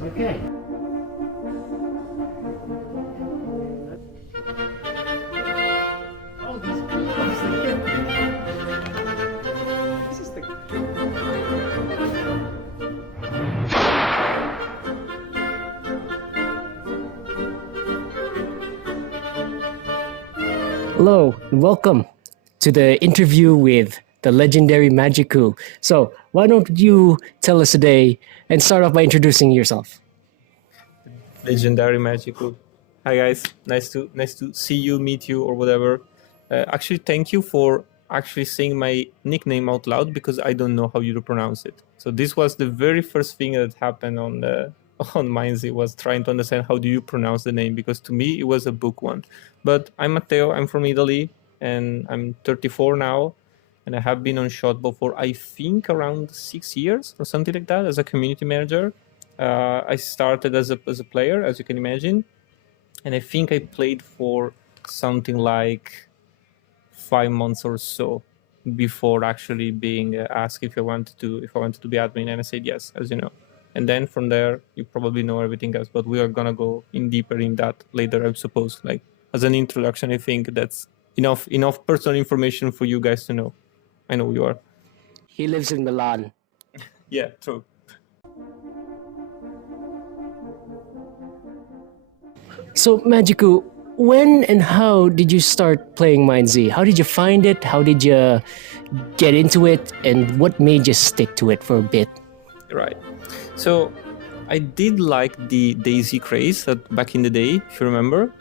Okay. Oh, these gloves, the kid. This is the... Hello, and welcome to the interview with the legendary Majicou. So, why don't you tell us today and start off by introducing yourself? Legendary Majicou. Hi guys, nice to see you, meet you, or whatever. Actually, thank you for actually saying my nickname out loud because I don't know how you pronounce it. So this was the very first thing that happened on MineZ, was trying to understand how do you pronounce the name, because to me it was a book one. But I'm Matteo, I'm from Italy, and I'm 34 now, and I have been on Shotbow for I think around 6 years or something like that as a community manager. I started as a player, as you can imagine, and I think I played for something like 5 months or so before actually being asked if I wanted to be admin, and I said yes, as you know. And then from there, you probably know everything else, but we are gonna go in deeper in that later, I suppose. Like as an introduction, I think that's enough personal information for you guys to know. I know who you are. He lives in Milan. Yeah, true. So, Majicou, when and how did you start playing MineZ? How did you find it? How did you get into it? And what made you stick to it for a bit? Right. So I did like the DayZ craze back in the day, if you remember.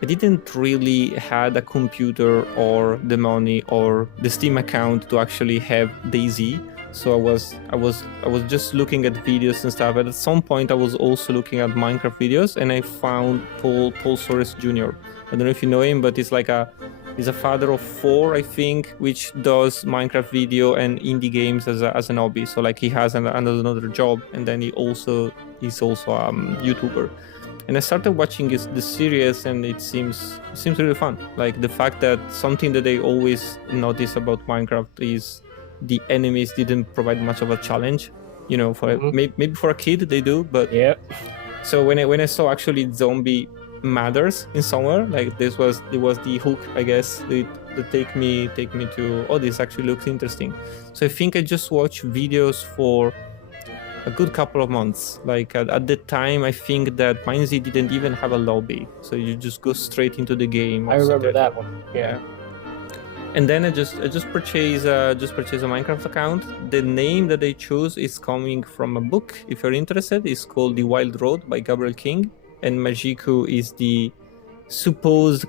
I didn't really had a computer or the money or the Steam account to actually have DayZ. So I was just looking at videos and stuff. And at some point I was also looking at Minecraft videos, and I found Paul Soares Jr. I don't know if you know him, but he's a father of 4, I think, which does Minecraft video and indie games as an hobby. So like he has another job, and then he's also a YouTuber. And I started watching the series, and it seems really fun. Like the fact that something that I always notice about Minecraft is the enemies didn't provide much of a challenge. You know, for maybe for a kid they do, but yeah. So when I saw actually zombie matters in somewhere, like it was the hook, I guess, that take me to, oh, this actually looks interesting. So I think I just watched videos for a good couple of months. Like at the time, I think that MineZ didn't even have a lobby, so you just go straight into the game. I remember that one. Yeah. And then I just purchased a Minecraft account. The name that I chose is coming from a book. If you're interested, it's called The Wild Road by Gabriel King. And Majicou is the supposed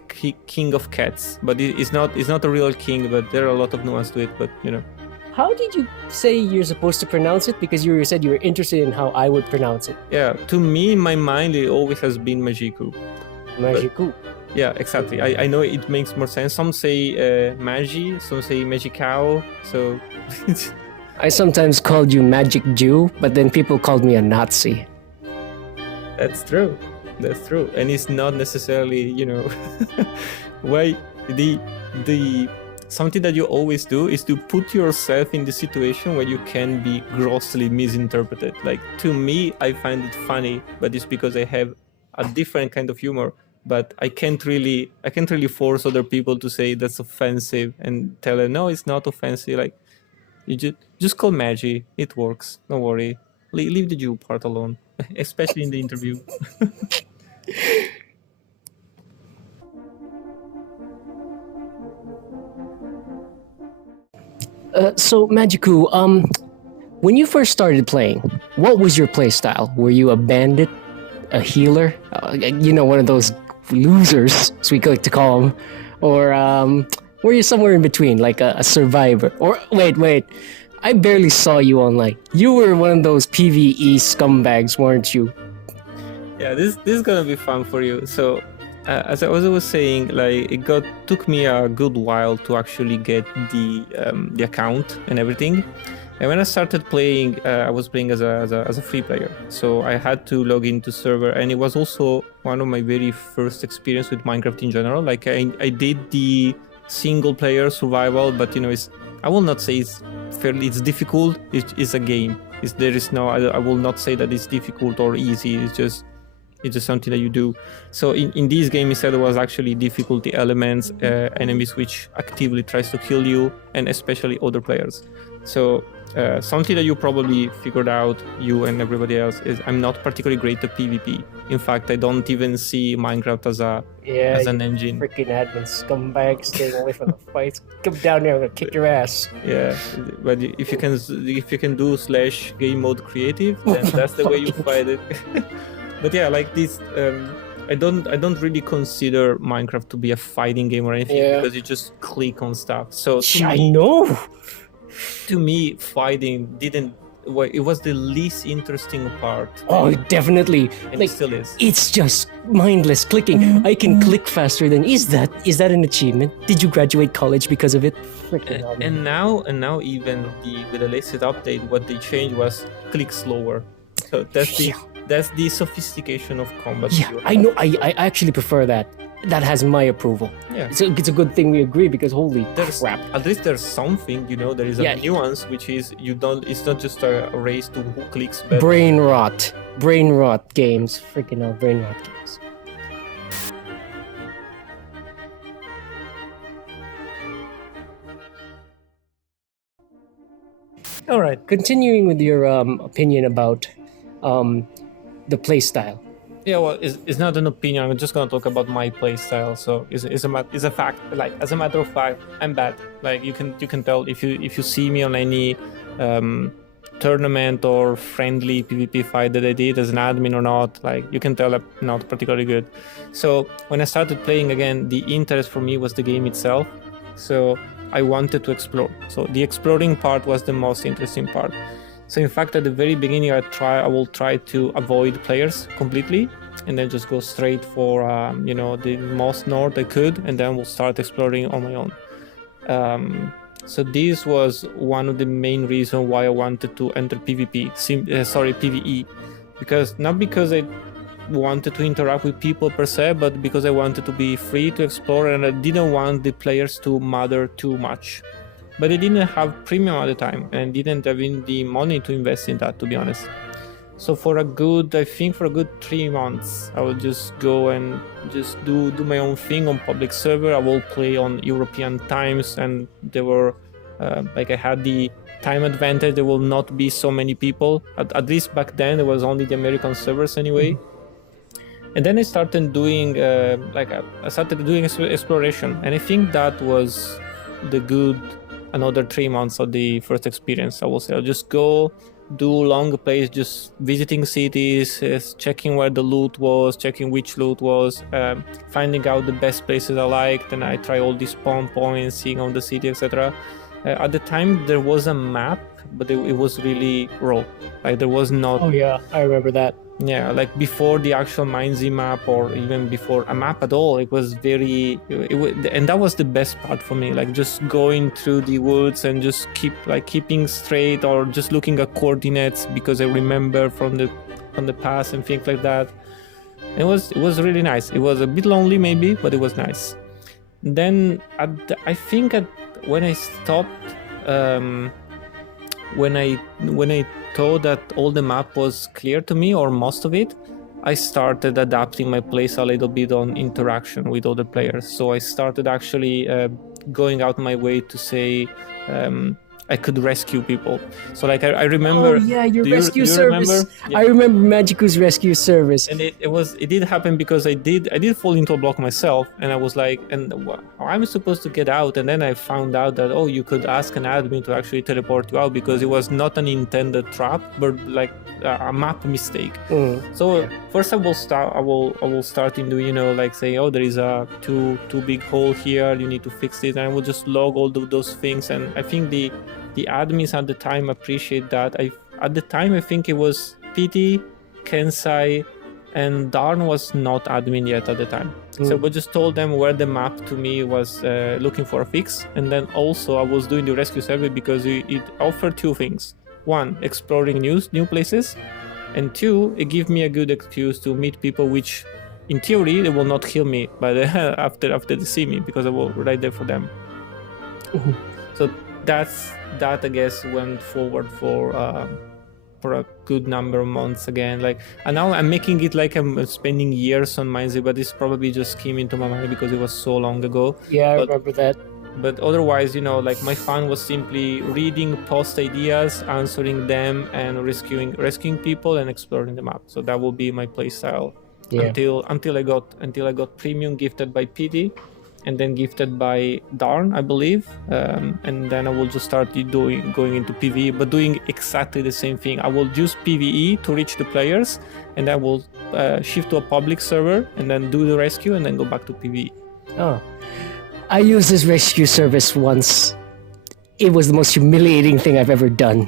king of cats, but it's not a real king. But there are a lot of nuance to it. But you know. How did you say you're supposed to pronounce it? Because you said you were interested in how I would pronounce it. Yeah, to me, in my mind, it always has been Majicou. Majicou. Yeah, exactly. I know it makes more sense. Some say Magi, some say Majicou. So I sometimes called you Magic Jew, but then people called me a Nazi. That's true. That's true. And it's not necessarily, you know, why the something that you always do is to put yourself in the situation where you can be grossly misinterpreted. Like to me, I find it funny, but it's because I have a different kind of humor. But I can't really force other people to say that's offensive and tell them, no, it's not offensive. Like you just call Magi, it works. Don't worry. Leave the Jew part alone, especially in the interview. So Majicou, when you first started playing, what was your play style? Were you a bandit, a healer, one of those losers, as we like to call them, or were you somewhere in between, like a survivor? Or wait, I barely saw you online. You were one of those PvE scumbags, weren't you? Yeah, this is gonna be fun for you. So, as I was saying, like took me a good while to actually get the account and everything. And when I started playing, I was playing as a free player, so I had to log into server, and it was also one of my very first experience with Minecraft in general. Like I did the single player survival, but you know, I will not say it's difficult. It's a game. There is no. I will not say that it's difficult or easy. It's just something that you do. So in this game, instead, there was actually difficulty elements, enemies which actively tries to kill you, and especially other players. So something that you probably figured out, you and everybody else, is I'm not particularly great at PvP. In fact, I don't even see Minecraft as an engine. Freaking admin scumbag, staying away from the fights. Come down there, I'm gonna kick your ass. Yeah, but if you can do /game mode creative, then that's the way you fight it. But yeah, like this, I don't really consider Minecraft to be a fighting game or anything, because you just click on stuff. So to me, fighting it was the least interesting part. Oh, definitely. And it still is. It's just mindless clicking. I can click faster than. Is that an achievement? Did you graduate college because of it? And now even with the latest update, what they changed was click slower. So that's the sophistication of combat. Yeah, I know. I actually prefer that. That has my approval. Yeah, so it's a good thing we agree, because holy crap. At least there's something, there is a nuance, which is it's not just a race to who clicks better. Brain rot games. Freaking hell, brain rot games. All right, continuing with your opinion about the playstyle. Yeah, well, it's not an opinion. I'm just gonna talk about my play style. So it's a fact. Like, as a matter of fact, I'm bad. Like, you can tell if you see me on any tournament or friendly PvP fight that I did as an admin or not. Like, you can tell I'm not particularly good. So when I started playing again, the interest for me was the game itself. So I wanted to explore. So the exploring part was the most interesting part. So in fact, at the very beginning, I will try to avoid players completely, and then just go straight for the most north I could, and then we'll start exploring on my own. So this was one of the main reasons why I wanted to enter PvE, not because I wanted to interact with people per se, but because I wanted to be free to explore, and I didn't want the players to matter too much. But I didn't have premium at the time, and didn't have the money to invest in that, to be honest. So for a good 3 months, I would just go and just do my own thing on public server. I will play on European times, and there were I had the time advantage. There will not be so many people. At least back then, there was only the American servers anyway. And then I started doing exploration, and I think that was another 3 months of the first experience. I will say I'll just go do long plays, just visiting cities, checking where the loot was, checking which loot was, finding out the best places I liked, and I try all these spawn points, seeing on the city, etc. At the time there was a map, but it was really raw. Like, there was not. Oh yeah, I remember that. Yeah, like before the actual MineZ map, or even before a map at all, it was and that was the best part for me. Like, just going through the woods and just keeping straight, or just looking at coordinates because I remember from the past and things like that. It was really nice. It was a bit lonely maybe, but it was nice. Then when I stopped, when I thought that all the map was clear to me, or most of it, I started adapting my plays a little bit on interaction with other players. So I started actually going out my way to say I could rescue people. So like I remember. Oh yeah, your rescue service. Yeah. I remember Majicou's rescue service. And it did happen because I did fall into a block myself, and I was like, I'm supposed to get out, and then I found out that you could ask an admin to actually teleport you out, because it was not an intended trap, but like a map mistake. So first I will start into like saying, there is a too big hole here, you need to fix it, and I will just log all of those things. And I think the admins at the time appreciate that. At the time I think it was PT, Kensai, and Darn was not admin yet at the time. So we just told them where the map to me was looking for a fix. And then also I was doing the rescue survey because it offered two things. One, exploring new places, and two, it gave me a good excuse to meet people which in theory they will not kill me after they see me, because I will right there for them. So that I guess went forward for for a good number of months again. Like, and now I'm making it like I'm spending years on MineZ, but this probably just came into my mind because it was so long ago. Yeah, I But remember that. but otherwise, like my fun was simply reading post ideas, answering them, and rescuing people and exploring the map. So that will be my playstyle until I got premium gifted by PT, and then gifted by Darn, I believe, and then I will just start going into PvE, but doing exactly the same thing. I will use PvE to reach the players, and I will shift to a public server, and then do the rescue, and then go back to PvE. Oh. I used this rescue service once. It was the most humiliating thing I've ever done.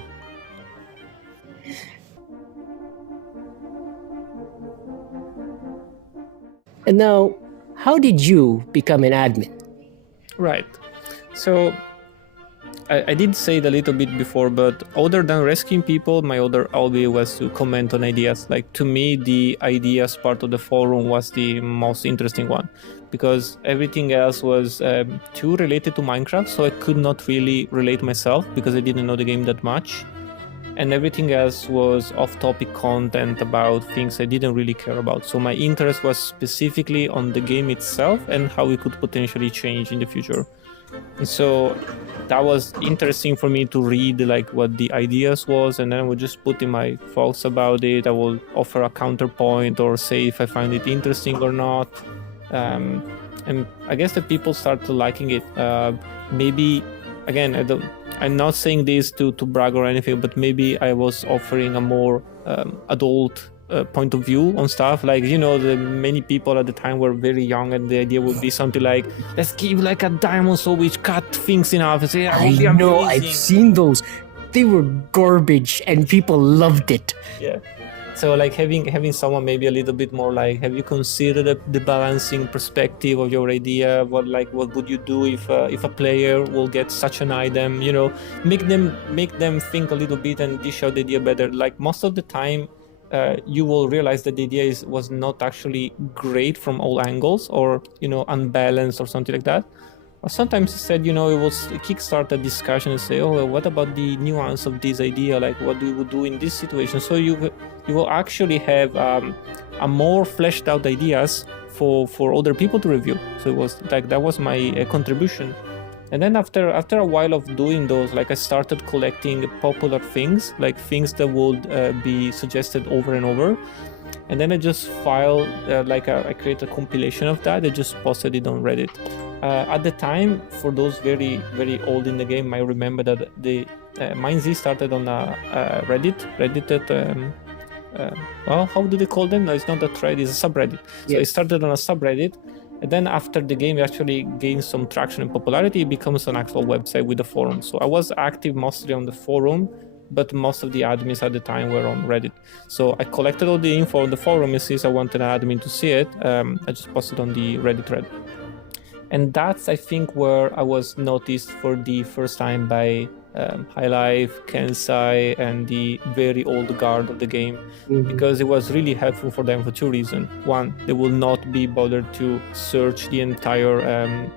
And now, how did you become an admin? Right. So I did say it a little bit before, but other than rescuing people, my other hobby was to comment on ideas. Like, to me, the ideas part of the forum was the most interesting one, because everything else was too related to Minecraft, so I could not really relate myself because I didn't know the game that much. And everything else was off-topic content about things I didn't really care about. So my interest was specifically on the game itself and how it could potentially change in the future. And so that was interesting for me to read, like, what the ideas was, and then I would just put in my thoughts about it. I will offer a counterpoint or say if I find it interesting or not. And I guess the people started liking it. Maybe, again, I'm not saying this to brag or anything, but maybe I was offering a more adult point of view on stuff. Like, the many people at the time were very young, and the idea would be something like, let's give like a diamond so we cut things in half and say, yeah, I know, I've seen those. They were garbage and people loved it. Yeah. So like having someone maybe a little bit more like, have you considered the balancing perspective of your idea? What would you do if a player will get such an item? Make them think a little bit and dish out the idea better. Like, most of the time, you will realize that the idea was not actually great from all angles, or unbalanced or something like that. Or sometimes instead, it will kickstart a discussion and say, oh, well, what about the nuance of this idea? Like, what do you do in this situation? So you will actually have a more fleshed out ideas for other people to review. So it was like, that was my contribution. And then after a while of doing those, like, I started collecting popular things, like things that would be suggested over and over. And then I just filed, I created a compilation of that. I just posted it on Reddit. At the time, for those very, very old in the game, I remember that the MineZ started on a Reddit. Well, how do they call them? No, it's not a thread, it's a subreddit. So it started on a subreddit. And then after the game actually gains some traction and popularity, it becomes an actual website with a forum. So I was active mostly on the forum, but most of the admins at the time were on Reddit. So I collected all the info on the forum, and since I wanted an admin to see it, I just posted on the Reddit thread. And that's, I think, where I was noticed for the first time by High Life, Kensai, and the very old guard of the game, because it was really helpful for them for two reasons. One, they will not be bothered to search the entire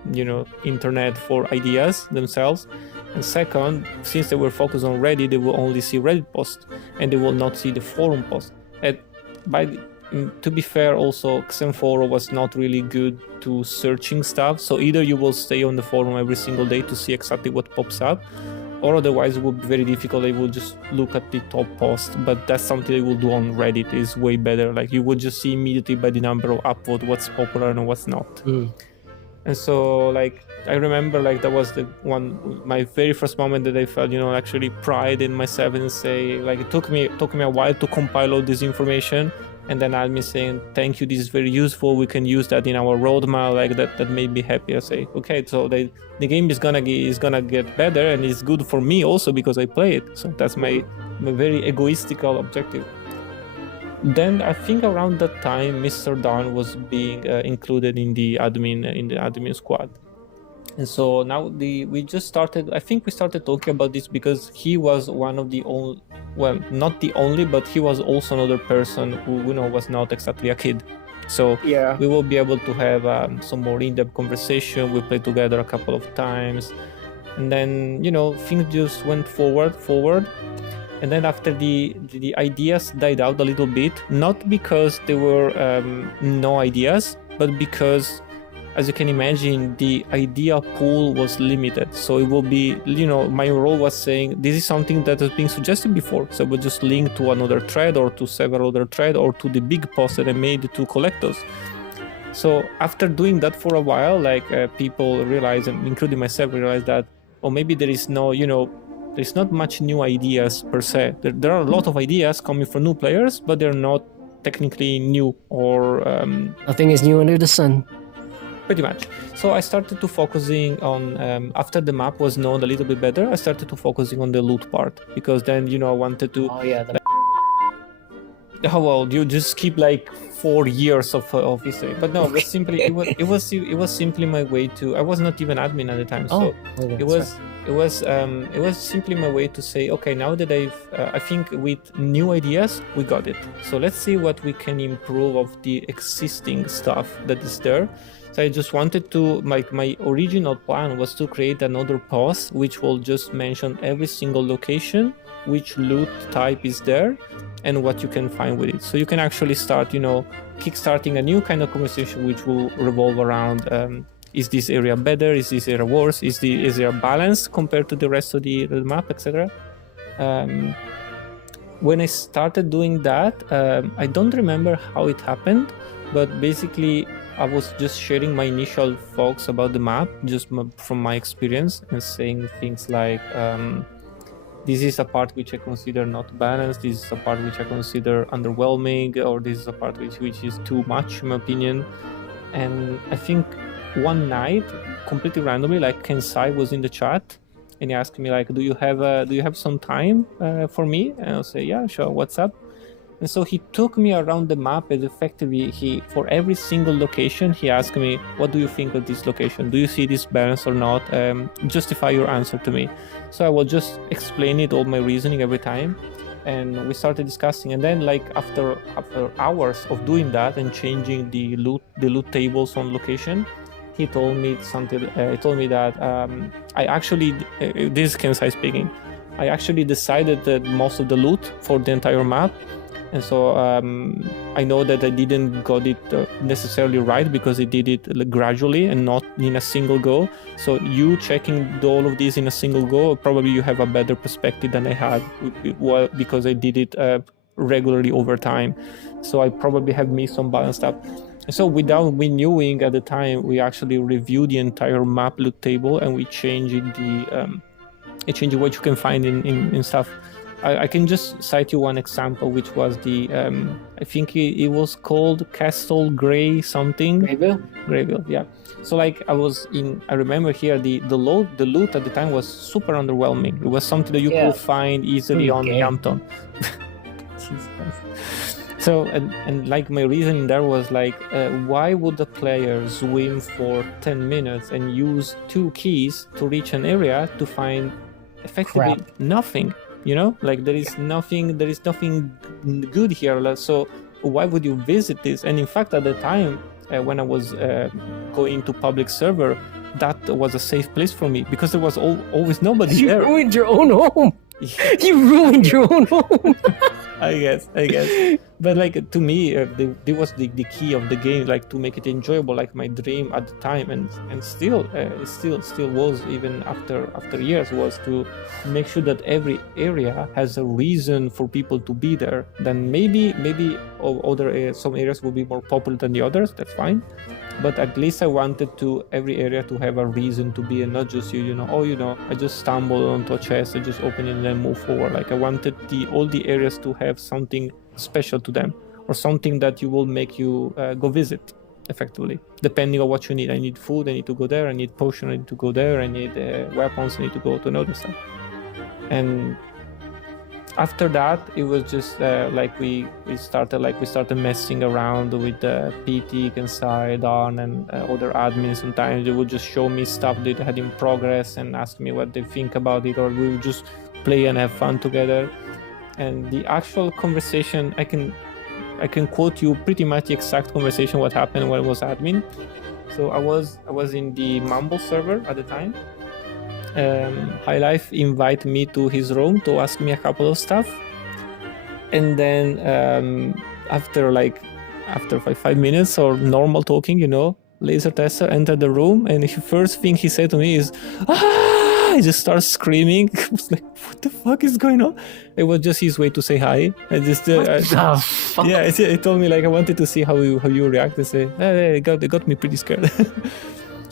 internet for ideas themselves. And second, since they were focused on Reddit, they will only see Reddit posts, and they will not see the forum posts. To be fair, also, Xenforo was not really good to searching stuff. So either you will stay on the forum every single day to see exactly what pops up, or otherwise it would be very difficult. They will just look at the top post, but that's something they will do on Reddit. Is way better. Like, you would just see immediately by the number of upvote what's popular and what's not. And so, like, I remember, like, that was my very first moment that I felt, actually pride in myself and say, like, it took me a while to compile all this information. And then admin saying, thank you, this is very useful, we can use that in our roadmap. Like, that made me happy. I say, okay, so the game is gonna get better, and it's good for me also because I play it. So that's my very egoistical objective. Then I think around that time, Mr. Dawn was being included in the admin squad. And so now we started talking about this because he was one of the only, well, not the only, but he was also another person who, was not exactly a kid. So we will be able to have some more in-depth conversation. We played together a couple of times, and then things just went forward. And then after the ideas died out a little bit, not because there were no ideas, but because, as you can imagine, the idea pool was limited. So it will be, my role was saying, this is something that has been suggested before. So we'll just link to another thread or to several other threads or to the big post that I made to collect those. So after doing that for a while, like people realized, and including myself, realized that, maybe there is no, there's not much new ideas per se. There are a lot of ideas coming from new players, but they're not technically new or... Nothing is new under the sun. Pretty much. So I started to focusing on, after the map was known a little bit better, I started to focusing on the loot part, because then, I wanted to... Oh yeah. How well, you just keep like 4 years of history, but no, it was simply it was simply my way to. I was not even admin at the time, so it was simply my way to say, okay, now that I think with new ideas we got it. So let's see what we can improve of the existing stuff that is there. So I just wanted to, my original plan was to create another post which will just mention every single location, which loot type is there, and what you can find with it. So you can actually start, kickstarting a new kind of conversation which will revolve around, is this area better? Is this area worse? Is there balance compared to the rest of the map, etc.? When I started doing that, I don't remember how it happened, but basically I was just sharing my initial thoughts about the map, just from my experience, and saying things like, this is a part which I consider not balanced, this is a part which I consider underwhelming, or this is a part which is too much, in my opinion. And I think one night, completely randomly, like Kensai was in the chat, and he asked me like, do you have some time for me? And I'll say, yeah, sure, what's up? And so he took me around the map, and effectively for every single location, he asked me, what do you think of this location? Do you see this balance or not? Justify your answer to me. So I will just explain it, all my reasoning every time. And we started discussing. And then like after hours of doing that and changing the loot tables on location, he told me something. He told me that I actually, this is Kensai speaking, I actually decided that most of the loot for the entire map. And so I know that I didn't got it necessarily right, because I did it gradually and not in a single go. So you checking all of these in a single go, probably you have a better perspective than I had, because I did it regularly over time. So I probably have missed some balance stuff. So without me knowing at the time, we actually reviewed the entire map loot table, and we changed what you can find in stuff. I can just cite you one example, which was the, I think it was called Castle Grey something. Grayvale, yeah. So like I remember here, the loot at the time was super underwhelming. It was something that you could find easily on Yampton. So, and like my reasoning there was like, why would the player swim for 10 minutes and use 2 keys to reach an area to find effectively nothing? Like there is nothing good here. So why would you visit this? And in fact, at the time when I was going to public server, that was a safe place for me, because there was always nobody there. You ruined your own home. You ruined your own home. I guess. But like to me, it was the key of the game, like to make it enjoyable, like my dream at the time, and still was, even after years, was to make sure that every area has a reason for people to be there. Then maybe some areas will be more popular than the others. That's fine. But at least I wanted every area to have a reason to be, and not just I just stumbled onto a chest, I just open it and then move forward. Like I wanted all the areas to have something special to them, or something that you will make you go visit, effectively, depending on what you need. I need food, I need to go there. I need potion, I need to go there. I need weapons, I need to go to another side. And after that, it was just like we started messing around with PT, Kensai, Don, and other admins. Sometimes they would just show me stuff they had in progress and ask me what they think about it, or we would just play and have fun together. And the actual conversation, I can quote you pretty much the exact conversation what happened when I was admin. So I was in the Mumble server at the time, High Life invite me to his room to ask me a couple of stuff, and then after 5 minutes or normal talking, Lazertester entered the room, and the first thing he said to me is, "Ah!" He just starts screaming. I was like, "What the fuck is going on?" It was just his way to say hi. I just fuck? yeah, it told me like I wanted to see how you react. And say, it got me pretty scared.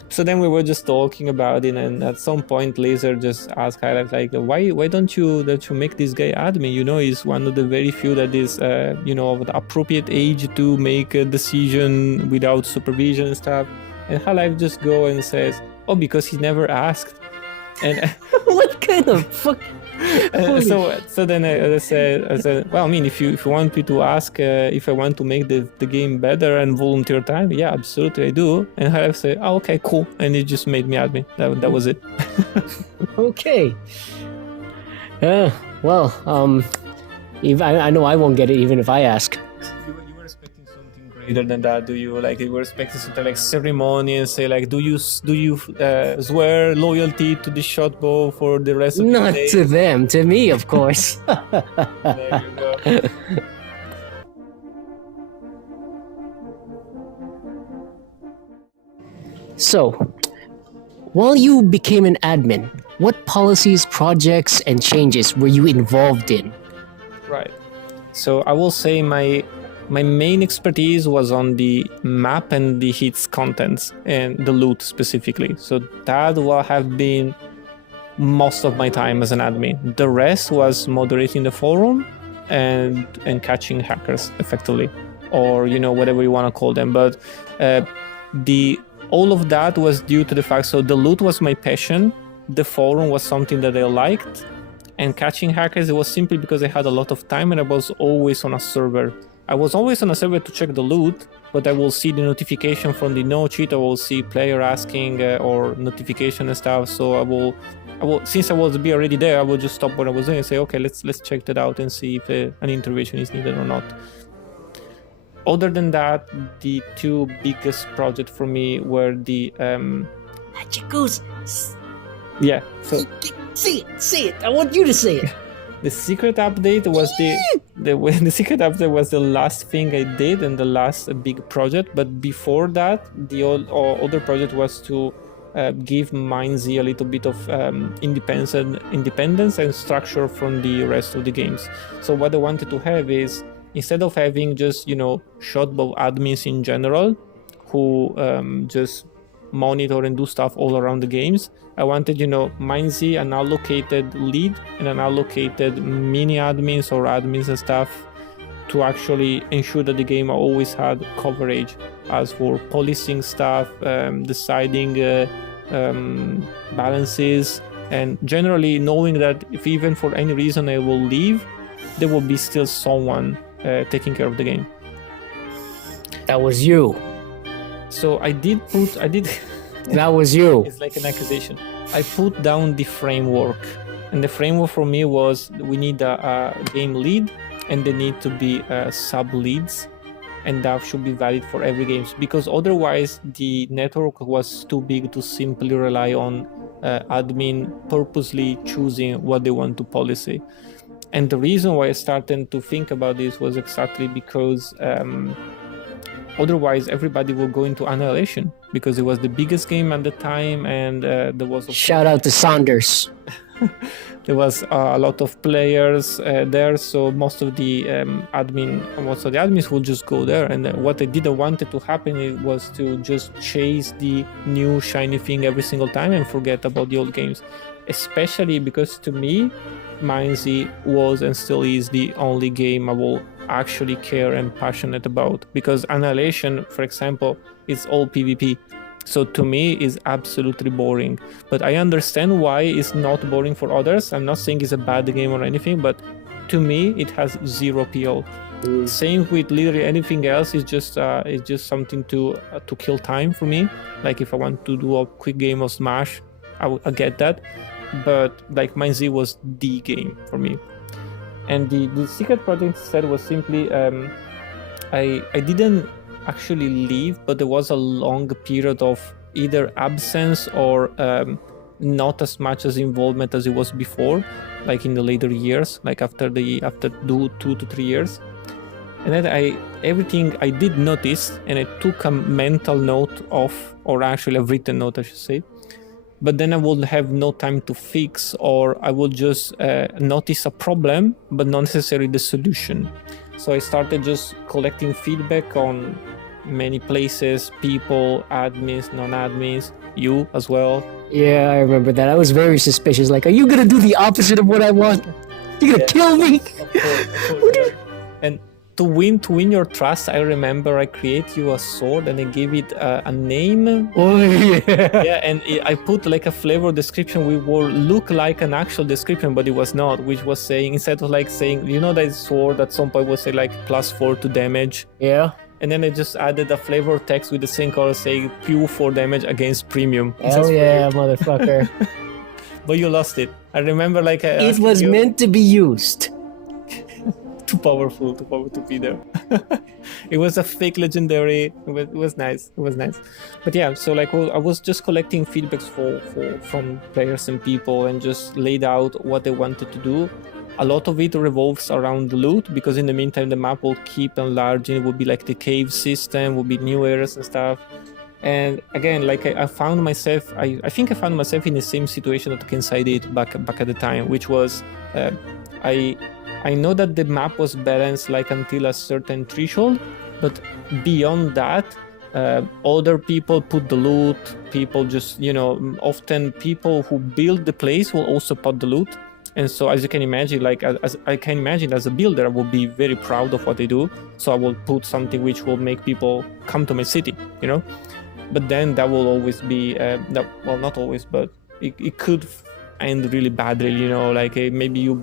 So then we were just talking about it, and at some point, Laser just asked Highlight like, "Why don't you make this guy admin? He's one of the very few that is, of the appropriate age to make a decision without supervision and stuff." And Highlight just go and says, "Oh, because he never asked." And What kind of fuck? so then I said, well, I mean, if you want me to ask if I want to make the game better and volunteer time, yeah, absolutely I do. And I said, "Oh, okay, cool," and it just made me admin. That was it. Okay. Well, I know I won't get it even if I ask. You were expecting something greater than that, do you? Like, you were expecting something like ceremony and say like, do you swear loyalty to the Shotbow for the rest of the Not day? to them, to me, of course. There you go. So, while you became an admin, what policies, projects, and changes were you involved in? Right. So I will say my main expertise was on the map and the hits contents and the loot specifically. So that will have been most of my time as an admin. The rest was moderating the forum and catching hackers effectively, or whatever you want to call them. But all of that was due to the fact, so the loot was my passion, the forum was something that I liked, and catching hackers, it was simply because I had a lot of time and I was always on a server. I was always on a server to check the loot, but I will see the notification from the no cheat, I will see player asking or notification and stuff, so I will, since I was already there, I will just stop what I was doing and say, okay, let's check that out and see if an intervention is needed or not. Other than that, the two biggest projects for me were the Majicou's. yeah. So Say it. I want you to say it. the secret update was the secret update was the last thing I did and the last big project. But before that, the other project was to give MineZ a little bit of independence and structure from the rest of the games. So what I wanted to have is, instead of having just Shotbow admins in general who just monitor and do stuff all around the games, I wanted MineZ, an allocated lead and an allocated mini admins or admins and stuff to actually ensure that the game always had coverage as for policing stuff, deciding balances, and generally knowing that if even for any reason I will leave, there will be still someone taking care of the game. That was you. So I did That was you. It's like an accusation. I put down the framework, and the framework for me was we need a game lead, and they need to be sub leads, and that should be valid for every game, because otherwise the network was too big to simply rely on admin purposely choosing what they want to policy. And the reason why I started to think about this was exactly because otherwise everybody will go into Annihilation, because it was the biggest game at the time, and there was shout out to Saunders. there was a lot of players there, so most of the admins would just go there. And what I didn't want it to happen was to just chase the new shiny thing every single time and forget about the old games, especially because to me MineZ was and still is the only game I will actually care and passionate about, because Annihilation, for example, is all PvP. So to me is absolutely boring, but I understand why it's not boring for others. I'm not saying it's a bad game or anything, but to me it has zero appeal. Same with literally anything else. It's just something to kill time for me. Like if I want to do a quick game of Smash, I get that, but like MineZ was the game for me. And the secret project instead was simply I didn't actually leave, but there was a long period of either absence or not as much as involvement as it was before, like in the later years, like after 2 to 3 years. And then everything I did notice, and I took a mental note of, or actually a written note, I should say. But then I would have no time to fix, or I would just notice a problem, but not necessarily the solution. So I started just collecting feedback on many places, people, admins, non-admins, you as well. Yeah, I remember that. I was very suspicious. Like, are you gonna do the opposite of what I want? You're gonna kill me? Of course. And to win your trust, I remember I create you a sword and I gave it a name. Oh yeah. Yeah, and I put like a flavor description which will look like an actual description, but it was not. Which was saying, instead of like saying, you know, that sword at some point will say like +4 to damage. Yeah. And then I just added a flavor text with the same color saying pure 4 damage against premium. Hell yeah, motherfucker. But you lost it. I remember like It was meant to be used. Too powerful to be there. It was a fake legendary. It was nice. But yeah, so like I was just collecting feedbacks from players and people, and just laid out what they wanted to do. A lot of it revolves around the loot, because in the meantime the map will keep enlarging. It will be like the cave system, will be new areas and stuff. And again, like I found myself, I think I found myself in the same situation that Kensai did back at the time, which was I know that the map was balanced like until a certain threshold, but beyond that, other people put the loot. People just, you know, often people who build the place will also put the loot. And so, as you can imagine, like as I can imagine, as a builder, I will be very proud of what I do. So I will put something which will make people come to my city, you know. But then that will always be, well, not always, but it could end really badly, you know. Like maybe you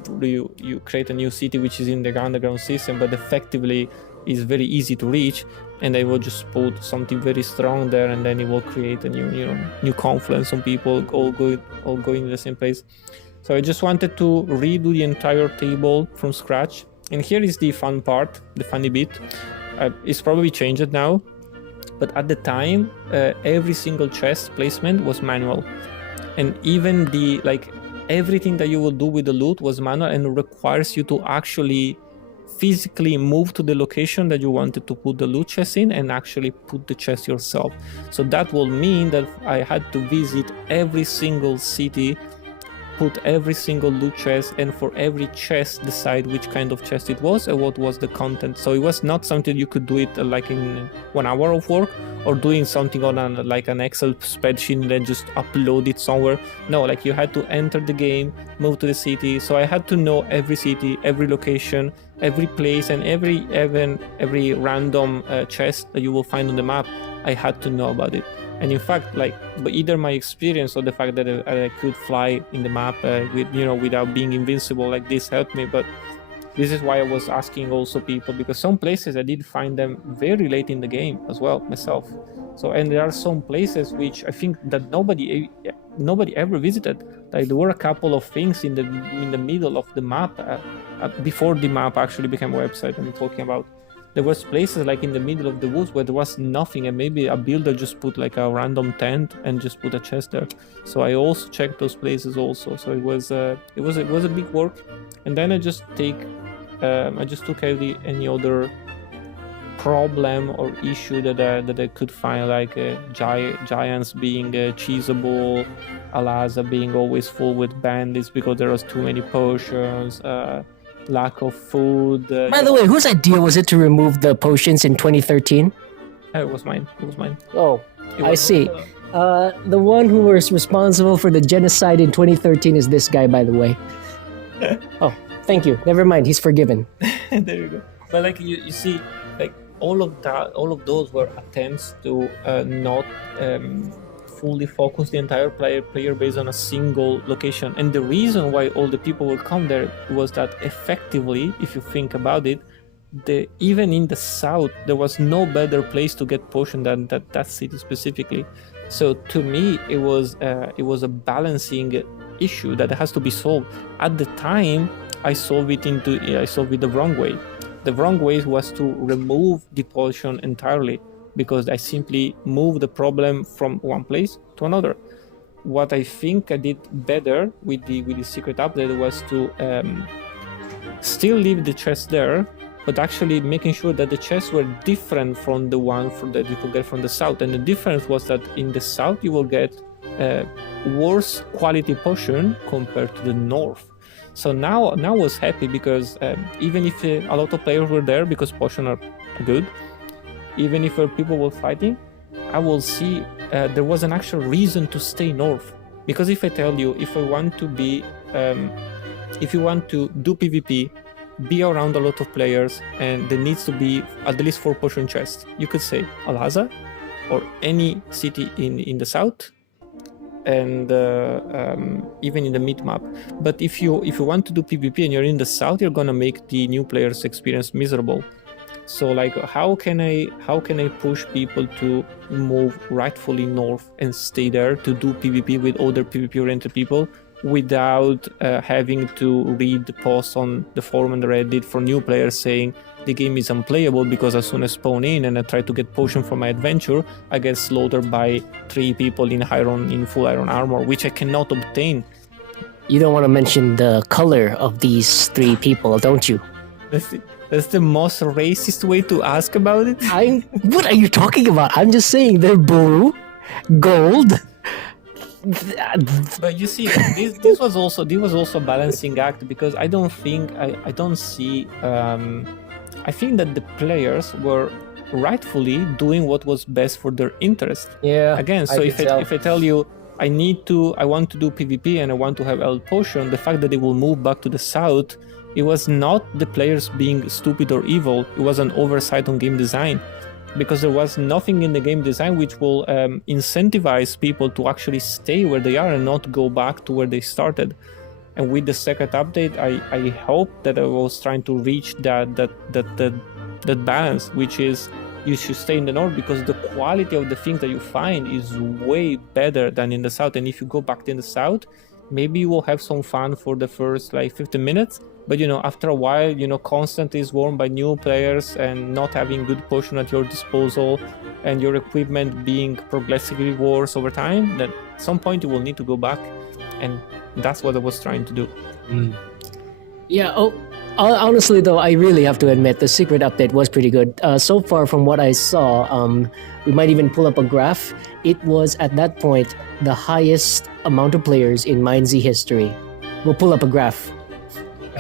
create a new city which is in the underground system, but effectively is very easy to reach, and they will just put something very strong there, and then it will create a new confluence on people all going to the same place. So I just wanted to redo the entire table from scratch. And here is the fun part, the funny bit. It's probably changed now, but at the time, every single chest placement was manual. And even the, like, everything that you will do with the loot was manual, and requires you to actually physically move to the location that you wanted to put the loot chest in, and actually put the chest yourself. So that will mean that I had to visit every single city, put every single loot chest, and for every chest decide which kind of chest it was and what was the content. So it was not something you could do it like in 1 hour of work, or doing something on an Excel spreadsheet and then just upload it somewhere. No, like you had to enter the game, move to the city. So I had to know every city, every location, every place, and every random chest that you will find on the map. I had to know about it. And in fact, like, but either my experience or the fact that I could fly in the map without being invincible, like this helped me. But this is why I was asking also people, because some places I did find them very late in the game as well myself. So, and there are some places which I think that nobody ever visited. Like there were a couple of things in the middle of the map before the map actually became a website. I'm talking about. There was places like in the middle of the woods where there was nothing, and maybe a builder just put like a random tent and just put a chest there. So I also checked those places also. So it was a big work. And then I just took any other problem or issue that I could find, like giants being cheesable, Alaza being always full with bandits because there was too many potions. Lack of food. By the way, whose idea was it to remove the potions in 2013? It was mine. Oh, I see. The one who was responsible for the genocide in 2013 is this guy, by the way. Oh, thank you. Never mind. He's forgiven. There you go. But like you see, like all of those were attempts to not fully focus the entire player base on a single location. And the reason why all the people would come there was that effectively, if you think about it, even in the south there was no better place to get potion than that city specifically. So to me it was a balancing issue that has to be solved. At the time I solved it the wrong way. The wrong way was to remove the potion entirely, because I simply moved the problem from one place to another. what I think I did better with the secret update was to still leave the chest there, but actually making sure that the chests were different from the one that you could get from the south. And the difference was that in the south you will get worse quality potion compared to the north. So now I was happy because even if a lot of players were there, because potion are good, even if people were fighting, I will see there was an actual reason to stay north. Because if I tell you, if you want to do PvP, be around a lot of players, and there needs to be at least 4 potion chests, you could say Hasa or any city in the south, and even in the mid map. But if you want to do PvP and you're in the south, you're gonna make the new players experience miserable. So like, how can I push people to move rightfully north and stay there to do PvP with other PvP oriented people without having to read the posts on the forum and the Reddit for new players saying the game is unplayable because as soon as I spawn in and I try to get potion for my adventure, I get slaughtered by 3 people in full iron armor, which I cannot obtain. You don't want to mention the color of these 3 people, don't you? That's the most racist way to ask about it. What are you talking about? I'm just saying they're blue, gold. But you see, this was also a balancing act, because I don't see. I think that the players were rightfully doing what was best for their interest. Yeah. Again, so if I tell you I want to do PvP and I want to have L potion, the fact that they will move back to the south, it was not the players being stupid or evil. It was an oversight on game design, because there was nothing in the game design which will incentivize people to actually stay where they are and not go back to where they started. And with the second update, I hope that I was trying to reach that balance, which is you should stay in the north because the quality of the things that you find is way better than in the south. And if you go back in the south, maybe you will have some fun for the first 15 minutes, but after a while, constantly swarmed by new players and not having good potion at your disposal and your equipment being progressively worse over time, then at some point you will need to go back. And that's what I was trying to do. Yeah. Honestly, though, I really have to admit the secret update was pretty good. So far, from what I saw, we might even pull up a graph. It was at that point the highest amount of players in MineZ history. We'll pull up a graph.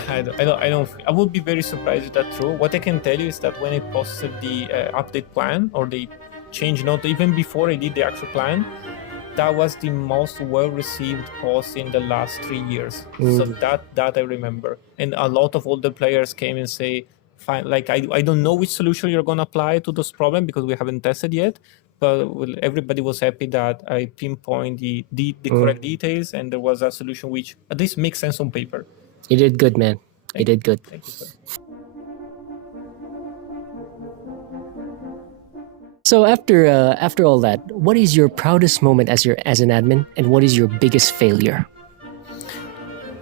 I would be very surprised if that's true. What I can tell you is that when I posted the update plan, or the change note, even before I did the actual plan, that was the most well-received post in the last 3 years. So that I remember. And a lot of older players came and say, fine, I don't know which solution you're gonna apply to this problem because we haven't tested yet, but everybody was happy that I pinpoint the correct details, and there was a solution which at least makes sense on paper. You did good, man. You did good. Thank you, sir. So after all that, what is your proudest moment as an admin, and what is your biggest failure?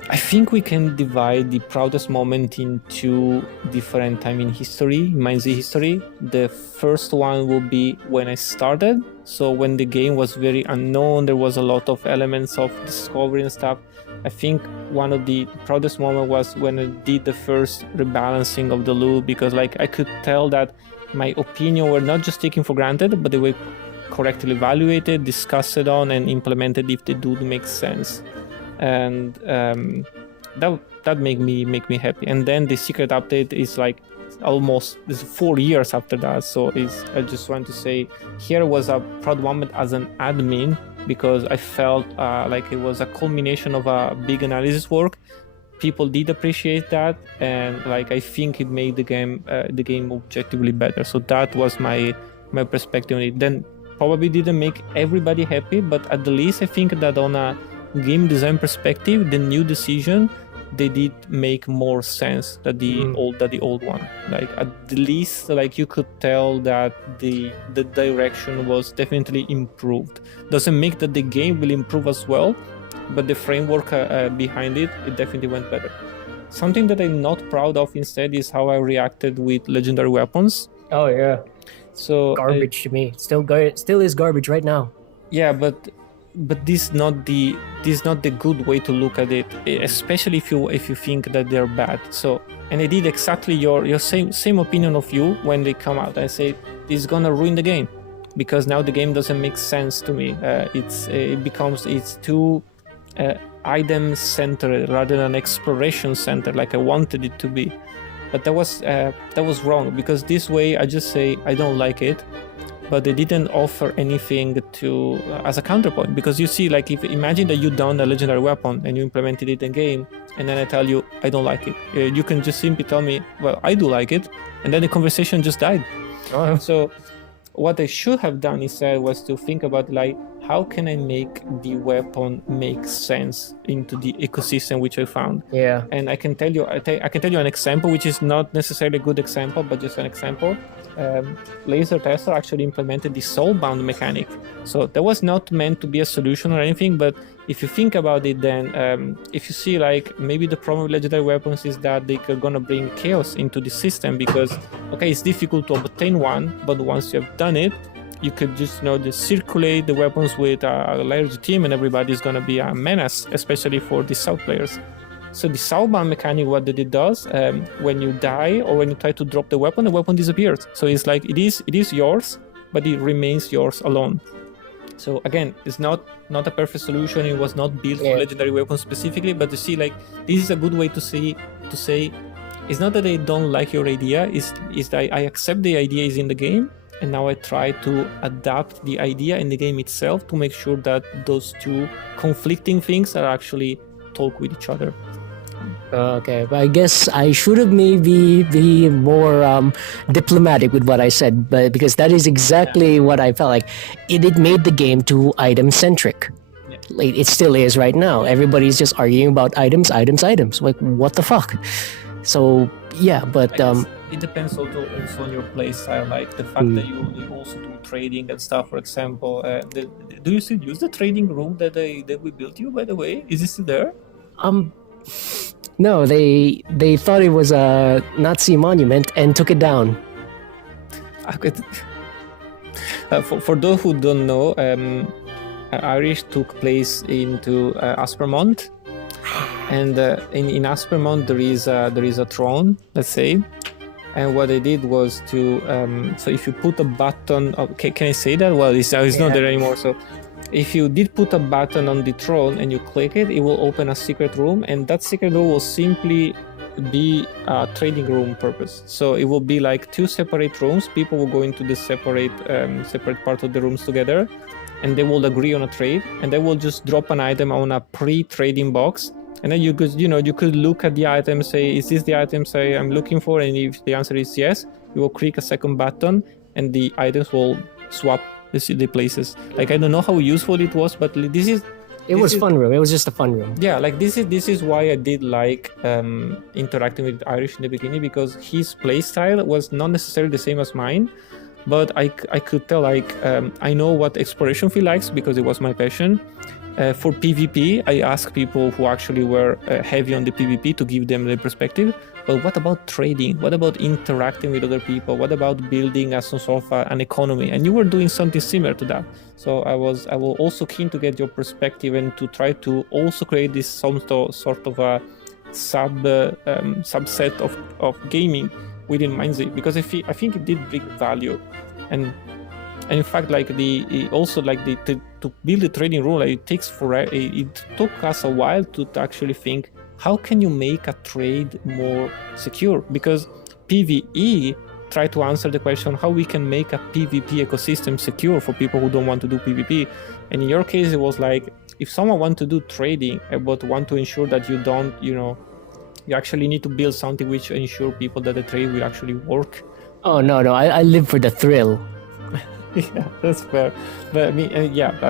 I think we can divide the proudest moment in 2 different time in history, MineZ history. The first one will be when I started. So when the game was very unknown, there was a lot of elements of discovery and stuff. I think one of the proudest moments was when I did the first rebalancing of the loot, because I could tell that my opinion were not just taken for granted, but they were correctly evaluated, discussed on, and implemented if they do make sense. And that make me happy. And then the secret update is almost 4 years after that. So I just want to say here was a proud moment as an admin, because I felt like it was a culmination of a big analysis work. People did appreciate that, and I think it made the game objectively better. So that was my perspective on it. Then probably didn't make everybody happy, but at the least I think that on a game design perspective, the new decision, they did make more sense than the old one. At the least you could tell that the direction was definitely improved. Doesn't make that the game will improve as well, but the framework behind it definitely went better. Something that I'm not proud of instead is how I reacted with legendary weapons. Oh yeah. So Garbage to me. Still is garbage right now. Yeah, but but this not the good way to look at it, especially if you think that they're bad. So, and I did exactly your same opinion of you when they come out. I say this is gonna ruin the game, because now the game doesn't make sense to me. It's too item centered rather than exploration centered, like I wanted it to be. But that was wrong, because this way I just say I don't like it, but they didn't offer anything to as a counterpoint. Because you see, like, if imagine that you downed a legendary weapon and you implemented it in game, and then I tell you I don't like it, you can just simply tell me, well, I do like it, and then the conversation just died. So what I should have done instead was to think about, like, how can I make the weapon make sense into the ecosystem which I found? Yeah. And I can tell you an example, which is not necessarily a good example, but just an example. Lazertester actually implemented the soulbound mechanic. So that was not meant to be a solution or anything, but if you think about it, then if you see, like, maybe the problem with legendary weapons is that they're gonna bring chaos into the system, because okay, it's difficult to obtain one, but once you have done it, you could just just circulate the weapons with a large team, and everybody's gonna be a menace, especially for the south players. So the soulbound mechanic, what it does, when you die or when you try to drop the weapon disappears. So it's like it is yours, but it remains yours alone. So again, it's not a perfect solution. It was not built for legendary weapons specifically, but you see, like, this is a good way to say it's not that I don't like your idea, is that I accept the idea is in the game, and now I try to adapt the idea in the game itself to make sure that those two conflicting things are actually talk with each other. Okay, but I guess I should have maybe be more diplomatic with what I said, but because that is exactly what I felt like. It made the game too item centric. Yeah. Like, it still is right now. Everybody's just arguing about items. Like, what the fuck? So yeah, but it depends also on your play style, like the fact that you also do trading and stuff. For example, do you still use the trading room that we built you? By the way, is it still there? No, they thought it was a Nazi monument and took it down. For those who don't know, Irish took place into Aspermont, and in Aspermont there is a throne, let's say, and what they did was to so if you put a button, can I say that? Well, it's not there anymore. So if you did put a button on the throne and you click it, it will open a secret room, and that secret room will simply be a trading room purpose. So it will be like two separate rooms. People will go into the separate part of the rooms together, and they will agree on a trade, and they will just drop an item on a pre-trading box, and then you could look at the item, say, is this the item I'm looking for? And if the answer is yes, you will click a second button, and the items will swap the places. Like, I don't know how useful it was, but it was fun room. It was just a fun room. Yeah, like this is why I did like interacting with Irish in the beginning, because his play style was not necessarily the same as mine, but I could tell, like, I know what exploration feel likes, because it was my passion. For PvP, I asked people who actually were heavy on the PvP to give them the perspective. But what about trading? What about interacting with other people? What about building some sort of an economy? And you were doing something similar to that. So I was also keen to get your perspective and to try to also create this some sort of a subset of gaming within MineZ, because I think it did bring value. And in fact, like to build the trading room, like, it takes forever. It took us a while to actually think, how can you make a trade more secure? Because PvE tried to answer the question how we can make a PvP ecosystem secure for people who don't want to do PvP. And in your case, it was like, if someone wants to do trading but want to ensure that you don't, you actually need to build something which ensure people that the trade will actually work. Oh no, I live for the thrill. Yeah, that's fair. But I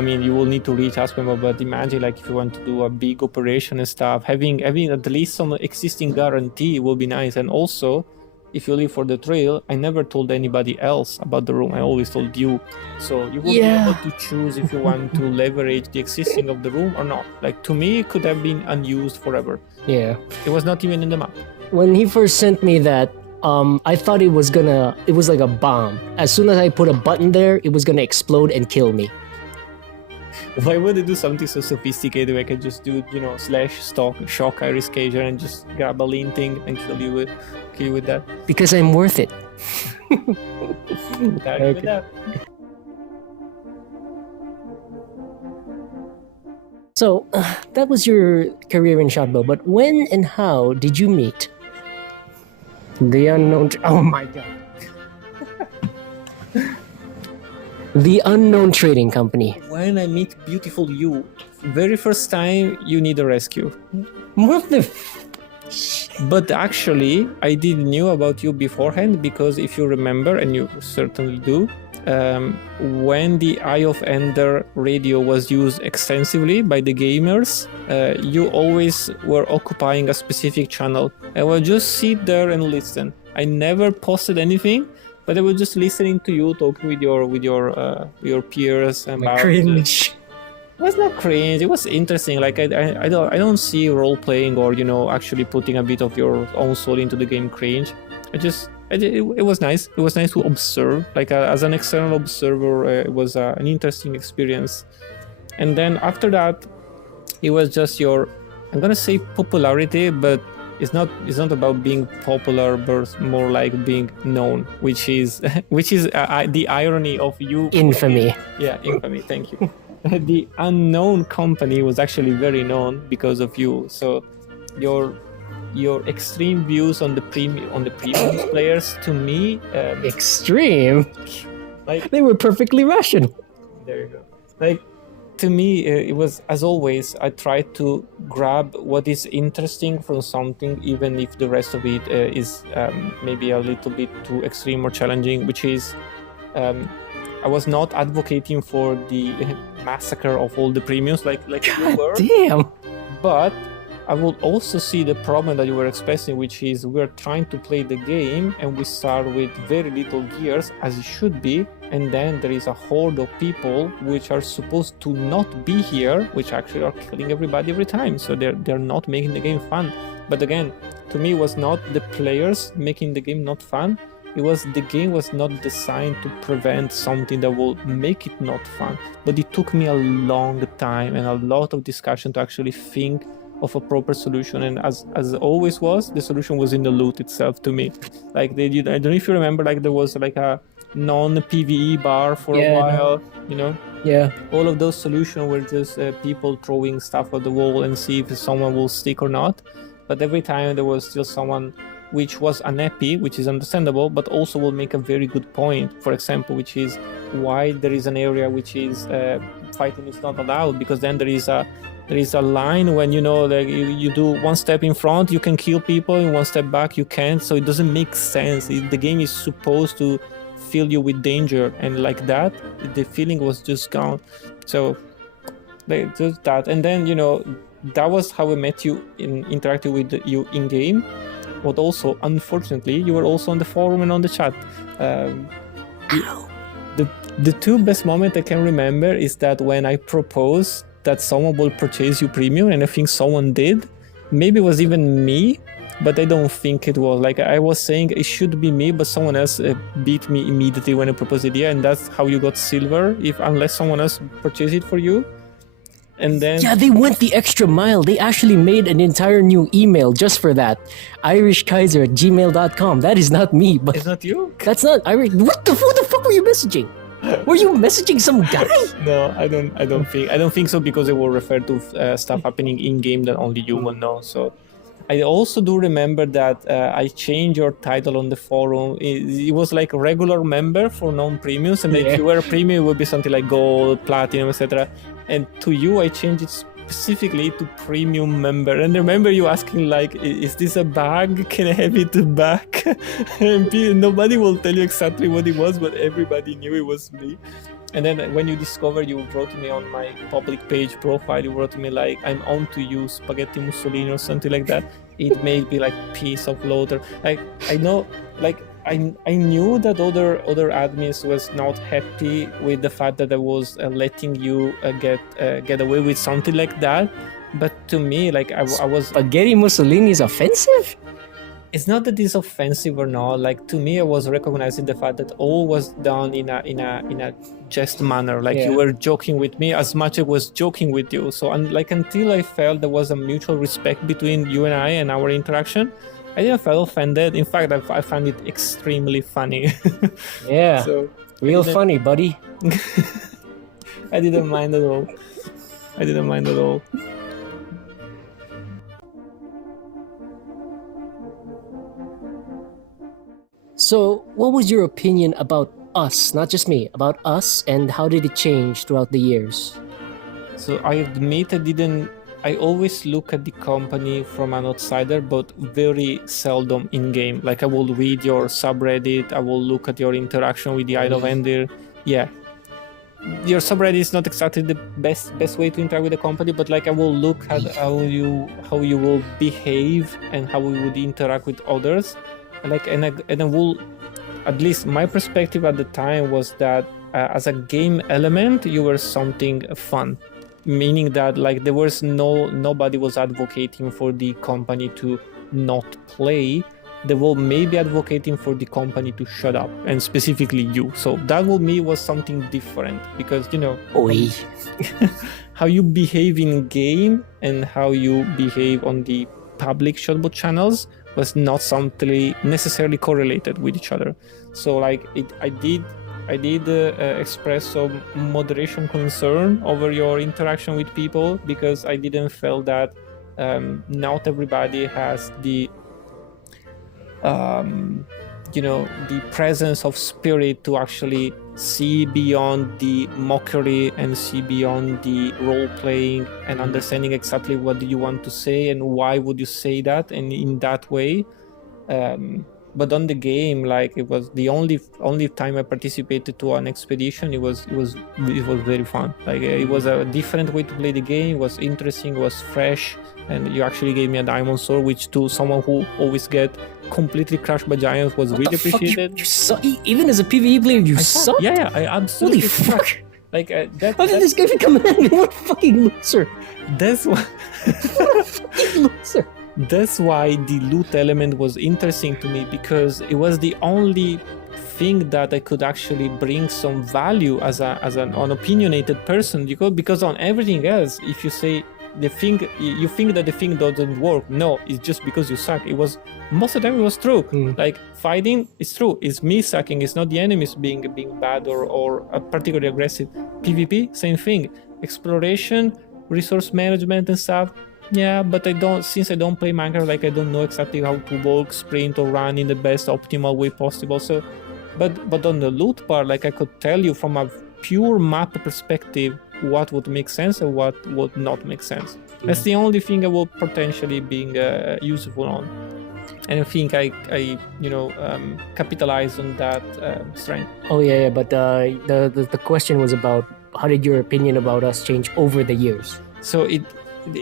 mean, you will need to reach Aspermont. But imagine, like, if you want to do a big operation and stuff, having at least some existing guarantee will be nice. And also, if you live for the trail, I never told anybody else about the room. I always told you. So you will be able to choose if you want to leverage the existing of the room or not. Like, to me, it could have been unused forever. Yeah. It was not even in the map. When he first sent me that, I thought it was like a bomb. As soon as I put a button there, it was gonna explode and kill me. Why would I do something so sophisticated when I can just do, /shock Irishkaiser and just grab a lean thing and kill you with that? Because I'm worth it. With that. So, that was your career in Shotbow, but when and how did you meet the unknown... Oh my god. The unknown trading company. When I meet beautiful you, very first time you need a rescue. What the... But actually, I did knew about you beforehand because if you remember, and you certainly do, when the Eye of Ender radio was used extensively by the gamers, you always were occupying a specific channel. I would just sit there and listen. I never posted anything, but I was just listening to you talking with your peers about. Cringe. It was not cringe. It was interesting. Like I don't see role playing or actually putting a bit of your own soul into the game cringe. It was nice. It was nice to observe. Like as an external observer, it was an interesting experience. And then after that, it was just your, I'm gonna say popularity, but it's not about being popular, but more like being known, which is the irony of you. Infamy. Yeah, infamy. Thank you. The unknown company was actually very known because of you. So your extreme views on the premium players, to me, Extreme? like They were perfectly rational. there you go. Like to me, it was, as always, I tried to grab what is interesting from something, even if the rest of it is maybe a little bit too extreme or challenging, which is I was not advocating for the massacre of all the premiums like you were. Damn. But I would also see the problem that you were expressing, which is we're trying to play the game and we start with very little gears, as it should be, and then there is a horde of people which are supposed to not be here, which actually are killing everybody every time. So they're not making the game fun. But again, to me, it was not the players making the game not fun. It was the game was not designed to prevent something that will make it not fun. But it took me a long time and a lot of discussion to actually think of a proper solution, and as always was, the solution was in the loot itself to me. Like I don't know if you remember, like there was like a non-PvE bar for a while, Yeah. all of those solutions were just people throwing stuff at the wall and see if someone will stick or not. But every time there was still someone which was unhappy, which is understandable, but also will make a very good point, for example, which is why there is an area which is fighting is not allowed, because then there is a line when like you do one step in front you can kill people, and one step back you can't. So it doesn't make sense. The game is supposed to fill you with danger, and like that the feeling was just gone. So just that, and then that was how I met you in interacting with you in game. But also, unfortunately, you were also on the forum and on the chat. The two best moments I can remember is that when I proposed that someone will purchase you premium, and I think someone did. Maybe it was even me, but I don't think it was. Like I was saying, it should be me, but someone else beat me immediately when I proposed the idea, and that's how you got silver, unless someone else purchased it for you. And then they went the extra mile. They actually made an entire new email just for that. Irishkaiser@gmail.com. That is not me, but it's not you. That's not Irish. Who the fuck were you messaging? Were you messaging some guy? No, I don't think so, because it will refer to stuff happening in game that only you will know. So I also do remember that I changed your title on the forum. It was like a regular member for non-premiums, and if you were a premium, it would be something like gold, platinum, etc. And to you, I changed it specifically to premium member. And remember you asking like, is this a bag? Can I have it back? And nobody will tell you exactly what it was, but everybody knew it was me. And then when you discovered, you wrote to me on my public page profile, you wrote to me like, I'm on to you, Spaghetti Mussolini or something like that. It made me like piece of loader. Like I know, like I knew that other admins was not happy with the fact that I was letting you get away with something like that. But to me, like I was Spaghetti Mussolini is offensive? it's not that it's offensive or not. Like, to me, I was recognizing the fact that all was done in a jest manner. Like, you were joking with me as much as I was joking with you. So, until I felt there was a mutual respect between you and I and our interaction, I didn't feel offended. In fact, I found it extremely funny. Yeah. So real funny, buddy. I didn't mind at all. I didn't mind at all. So, what was your opinion about us, not just me, about us, and how did it change throughout the years? So I admit I always look at the company from an outsider, but very seldom in game. Like, I will read your subreddit, I will look at your interaction with the Isle of Ender. Yeah. Your subreddit is not exactly the best way to interact with the company, but like, I will look at how you will behave and how we would interact with others. And I will, at least my perspective at the time was that as a game element, you were something fun, meaning that like there was nobody was advocating for the company to not play. They were maybe advocating for the company to shut up, and specifically you. So that for me was something different, because how you behave in game and how you behave on the public Shotbow channels was not something necessarily correlated with each other. So like I did express some moderation concern over your interaction with people, because I didn't feel that not everybody has the the presence of spirit to actually see beyond the mockery and see beyond the role playing and understanding exactly what do you want to say and why would you say that, and in that way. But on the game, like, it was the only time I participated to an expedition. It was very fun. Like, it was a different way to play the game. It was interesting, it was fresh, and you actually gave me a diamond sword, which to someone who always get completely crushed by giants was really appreciated. You suck. Even as a PvE player, you suck. Yeah, I absolutely. Holy fuck! Like how did this game become an What a fucking loser! That's why. What a fucking loser! That's why the loot element was interesting to me, because it was the only thing that I could actually bring some value as an unopinionated person. Because on everything else, if you say you think that the thing doesn't work, no, it's just because you suck. It was most of the time it was true. Like, fighting is true. It's me sucking. It's not the enemies being bad or particularly aggressive. PvP, same thing. Exploration, resource management and stuff. Yeah, but since I don't play Minecraft, like, I don't know exactly how to walk, sprint, or run in the best optimal way possible. So, but on the loot part, like, I could tell you from a pure map perspective what would make sense and what would not make sense. That's the only thing I will potentially being useful on. And I think I capitalize on that strength. Oh yeah, but the question was about how did your opinion about us change over the years? So it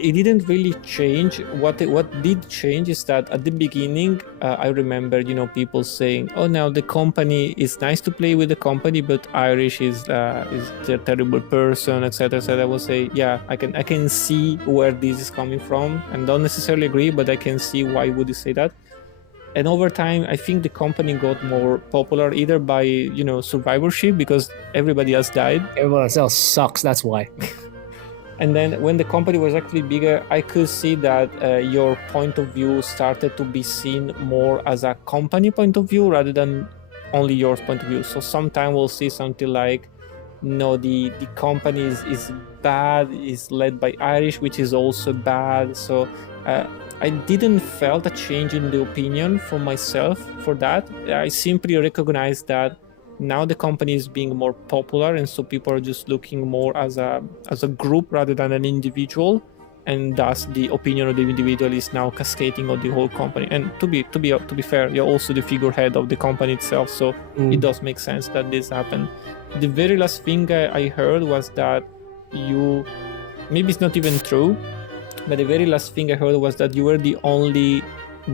didn't really change. What did change is that at the beginning, I remember people saying, "Oh, now the company is nice to play with the company, but Irish is a terrible person, etc." So I will say, yeah, I can see where this is coming from, and don't necessarily agree, but I can see why would you say that. And over time, I think the company got more popular, either by survivorship, because everybody else died. Everyone else sucks. That's why. And then when the company was actually bigger, I could see that your point of view started to be seen more as a company point of view rather than only your point of view. So sometimes we'll see something like, no, the company is bad, is led by Irish, which is also bad. So I didn't felt a change in the opinion for myself for that. I simply recognized that now the company is being more popular, and so people are just looking more as a group rather than an individual, and thus the opinion of the individual is now cascading on the whole company. And to be fair, you're also the figurehead of the company itself, so it does make sense that this happened. The very last thing I heard was that maybe it's not even true, but the very last thing I heard was that you were the only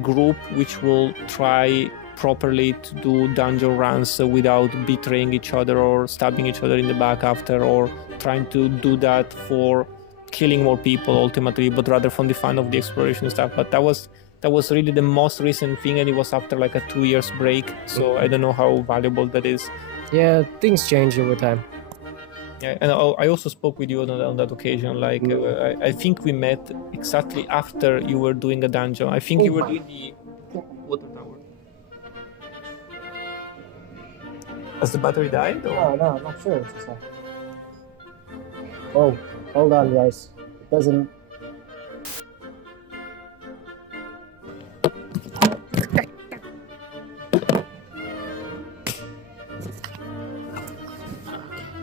group which will try properly to do dungeon runs without betraying each other or stabbing each other in the back after, or trying to do that for killing more people ultimately, but rather from the fun of the exploration stuff. But that was that was really the most recent thing, and it was after like a 2 years break. So I don't know how valuable that is. Yeah, things change over time. Yeah, and I also spoke with you on that occasion. Like I think we met exactly after you were doing a dungeon. I think you were doing the water tower. Has the battery died? Or? No, I'm not sure. Oh, hold on, guys. It doesn't.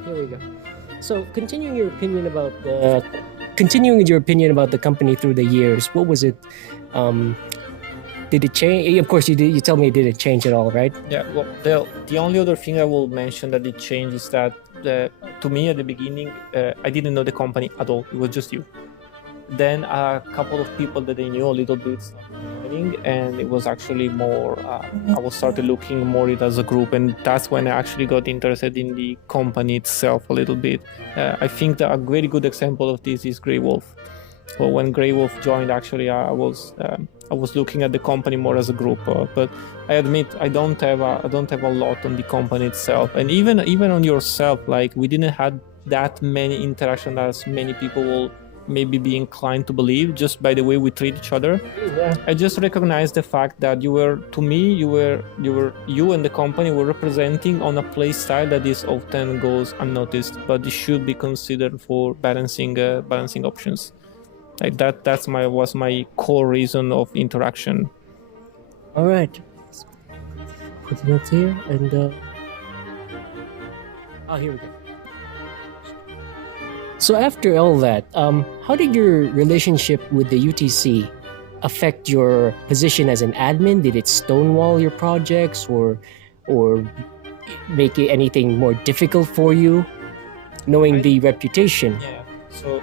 Here we go. So, continuing your opinion about the company through the years, what was it? Did it change? Of course, you tell me it didn't change at all, right? Yeah. Well, the only other thing I will mention that it changed is that to me at the beginning, I didn't know the company at all. It was just you. Then a couple of people that I knew a little bit started joining, and it was actually more. I was started looking more it as a group, and that's when I actually got interested in the company itself a little bit. I think that a very good example of this is GreyWolf. So when GreyWolf joined, actually, I was looking at the company more as a group. But I admit I don't have a lot on the company itself, and even on yourself. Like we didn't have that many interactions as many people will maybe be inclined to believe just by the way we treat each other. Yeah. I just recognized the fact that you and the company were representing on a play style that is often goes unnoticed, but it should be considered for balancing options. Like that was my core reason of interaction. All right. Put it here and here we go. So after all that, how did your relationship with the UTC affect your position as an admin? Did it stonewall your projects or make it anything more difficult for you, knowing the reputation? Yeah. So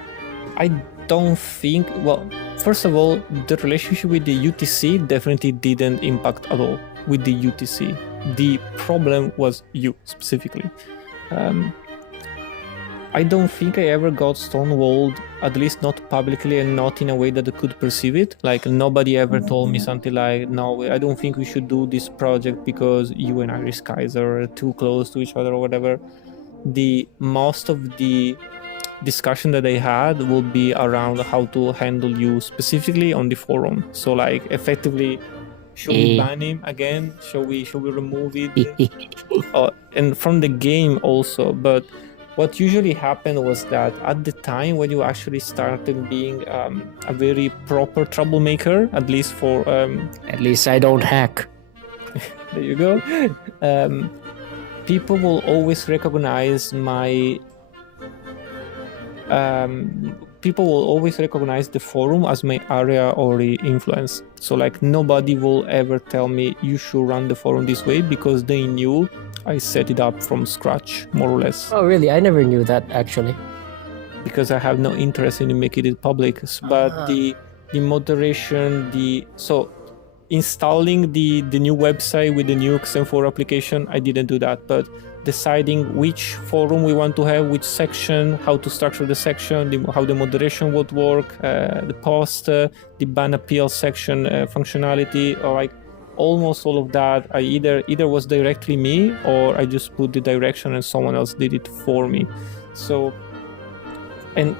I don't think. Well, first of all, the relationship with the UTC definitely didn't impact at all with the UTC. The problem was you specifically. I don't think I ever got stonewalled, at least not publicly and not in a way that I could perceive it. Like nobody ever told me something like, no, I don't think we should do this project because you and Irishkaiser are too close to each other or whatever. The most of the discussion that I had would be around how to handle you specifically on the forum. So like effectively, should we ban him again? Should we remove it? And from the game also, but what usually happened was that at the time when you actually started being a very proper troublemaker, at least for... At least I don't hack. There you go. People will always recognize people will always recognize the forum as my area or influence. So like nobody will ever tell me you should run the forum this way because they knew I set it up from scratch, more or less. Oh, really? I never knew that, actually. Because I have no interest in making it public. But the moderation, so installing the new website with the new XM4 application, I didn't do that. But deciding which forum we want to have, which section, how to structure the section, how the moderation would work, the post, the ban appeal section functionality, or like almost all of that, I either was directly me or I just put the direction and someone else did it for me. So and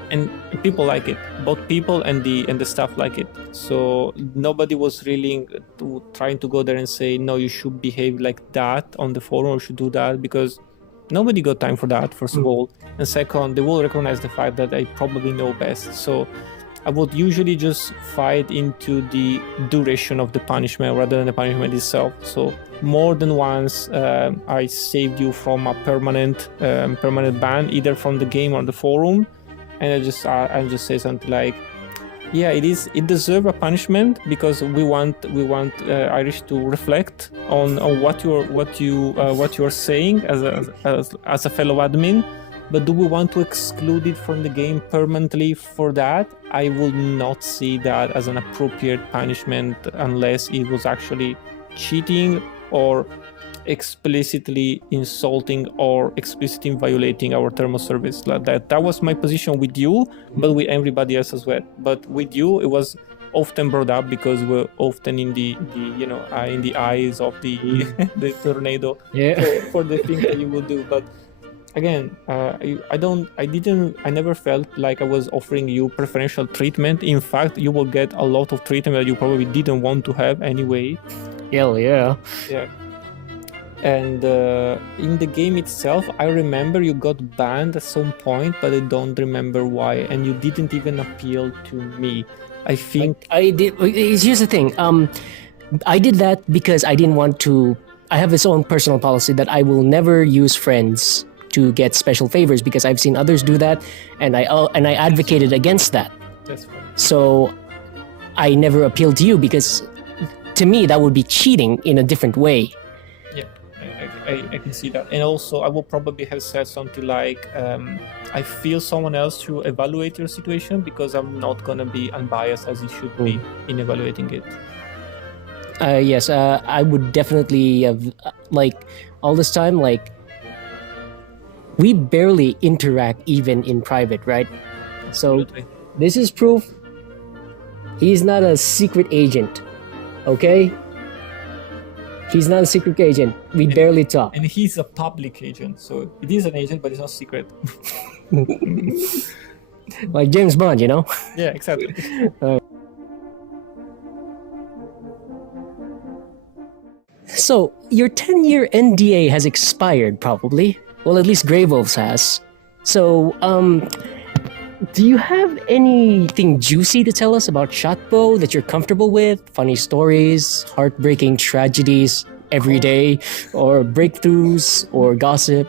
people like it, both people and the staff like it. So nobody was really trying to go there and say no, you should behave like that on the forum or you should do that, because nobody got time for that, first of all, and second, they will recognize the fact that I probably know best. So I would usually just fight into the duration of the punishment rather than the punishment itself. So more than once, I saved you from a permanent ban, either from the game or the forum, and I just say something like, yeah, it deserves a punishment because we want Irish to reflect on what you're saying as a fellow admin. But do we want to exclude it from the game permanently for that? I will not see that as an appropriate punishment unless it was actually cheating or explicitly insulting or explicitly violating our term of service. That was my position with you, but with everybody else as well. But with you, it was often brought up because we're often in the in the eyes of the the tornado for the things that you will do. But again, I never felt like I was offering you preferential treatment. In fact, you will get a lot of treatment that you probably didn't want to have anyway. Hell yeah. Yeah. And in the game itself, I remember you got banned at some point, but I don't remember why. And you didn't even appeal to me. I think I did. Here's the thing. I did that because I didn't want to. I have this own personal policy that I will never use friends to get special favors because I've seen others do that, and I advocated against that. That's fine. So I never appealed to you because, to me, that would be cheating in a different way. Yeah, I can see that. And also, I will probably have said something like, I feel someone else to evaluate your situation because I'm not going to be unbiased as you should be in evaluating it. Yes, I would definitely have, all this time, we barely interact even in private, right? So Absolutely. this is proof he's not a secret agent, okay? He's not a secret agent. We barely talk. And he's a public agent, so it is an agent, but it's not secret. Like James Bond, you know? Yeah, exactly. So, your 10-year NDA has expired, probably. Well, at least GreyWolf has. So, do you have anything juicy to tell us about Shotbow that you're comfortable with? Funny stories, heartbreaking tragedies every day, or breakthroughs, or gossip?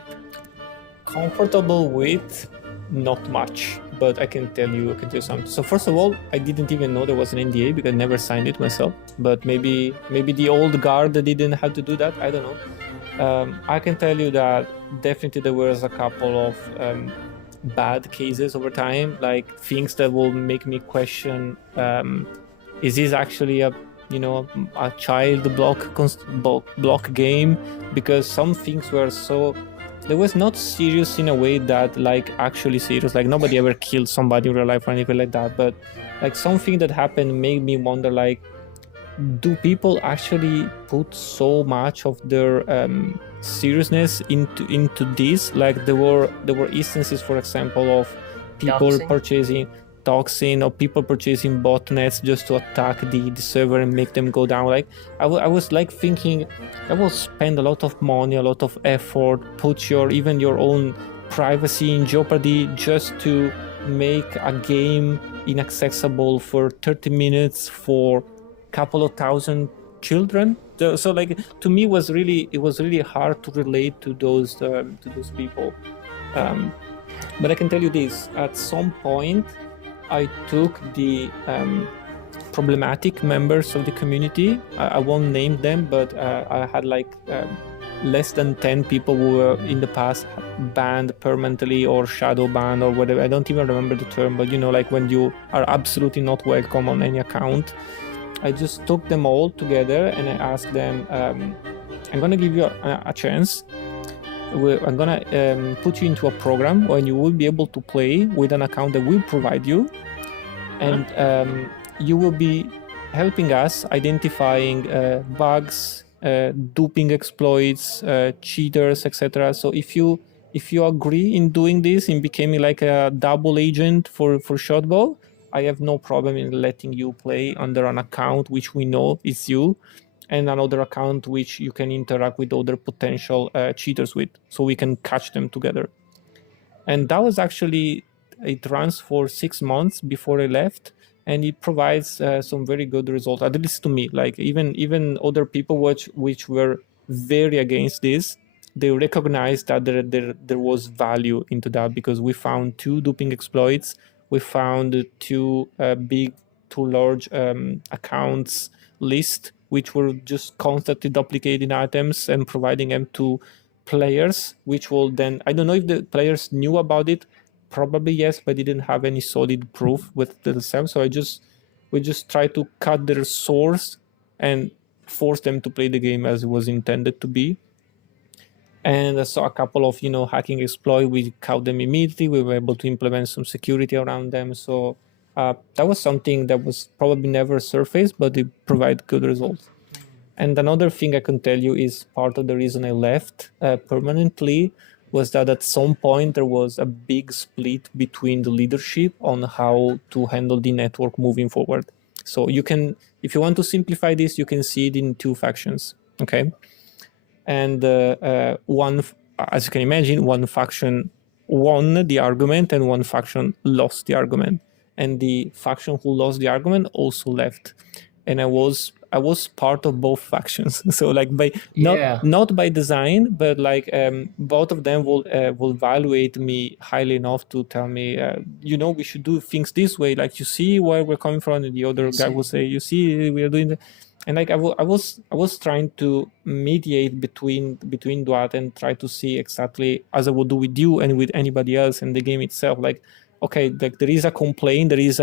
Comfortable with? Not much, but I can tell you something. So first of all, I didn't even know there was an NDA because I never signed it myself. But maybe the old guard didn't have to do that. I don't know. I can tell you that definitely there was a couple of bad cases over time, like things that will make me question: is this actually a child block game? Because some things were so. There was not serious in a way that actually serious, like nobody ever killed somebody in real life or anything like that, but something that happened made me wonder, do people actually put so much of their seriousness into this? There were instances, for example, of people purchasing toxin or people purchasing botnets just to attack the server and make them go down. I was thinking I will spend a lot of money, a lot of effort, put even your own privacy in jeopardy just to make a game inaccessible for 30 minutes for a couple of thousand children. So to me it was really hard to relate to those people. But I can tell you this: at some point I took the problematic members of the community. I won't name them, but I had less than 10 people who were in the past banned permanently or shadow banned or whatever. I don't even remember the term, but when you are absolutely not welcome on any account. I just took them all together and I asked them, I'm going to give you a chance. I'm gonna put you into a program where you will be able to play with an account that we'll provide you, and you will be helping us identifying bugs, duping exploits, cheaters, etc. So if you agree in doing this, in becoming a double agent for Shotbow, I have no problem in letting you play under an account which we know is you, and another account which you can interact with other potential cheaters with, so we can catch them together. And that was actually, it runs for 6 months before I left, and it provides some very good results, at least to me. Even other people which were very against this, they recognized that there was value into that, because we found 2 duping exploits, we found 2 large accounts list, which were just constantly duplicating items and providing them to players, which will then, I don't know if the players knew about it, probably yes, but didn't have any solid proof with themselves. So we just tried to cut their source and force them to play the game as it was intended to be. And I saw a couple of hacking exploit, we caught them immediately, we were able to implement some security around them. So That was something that was probably never surfaced, but it provided good results. And another thing I can tell you is part of the reason I left permanently was that at some point there was a big split between the leadership on how to handle the network moving forward. So you can, if you want to simplify this, you can see it in two factions, okay? And one, as you can imagine, one faction won the argument and one faction lost the argument. And the faction who lost the argument also left. And I was part of both factions. So like by not by design, but like both of them will evaluate me highly enough to tell me, we should do things this way. Like, you see where we're coming from, and the other guy will say, you see, we are doing that. And like I was trying to mediate between that and try to see exactly as I would do with you and with anybody else in the game itself. Like, okay, like there is a complaint, there is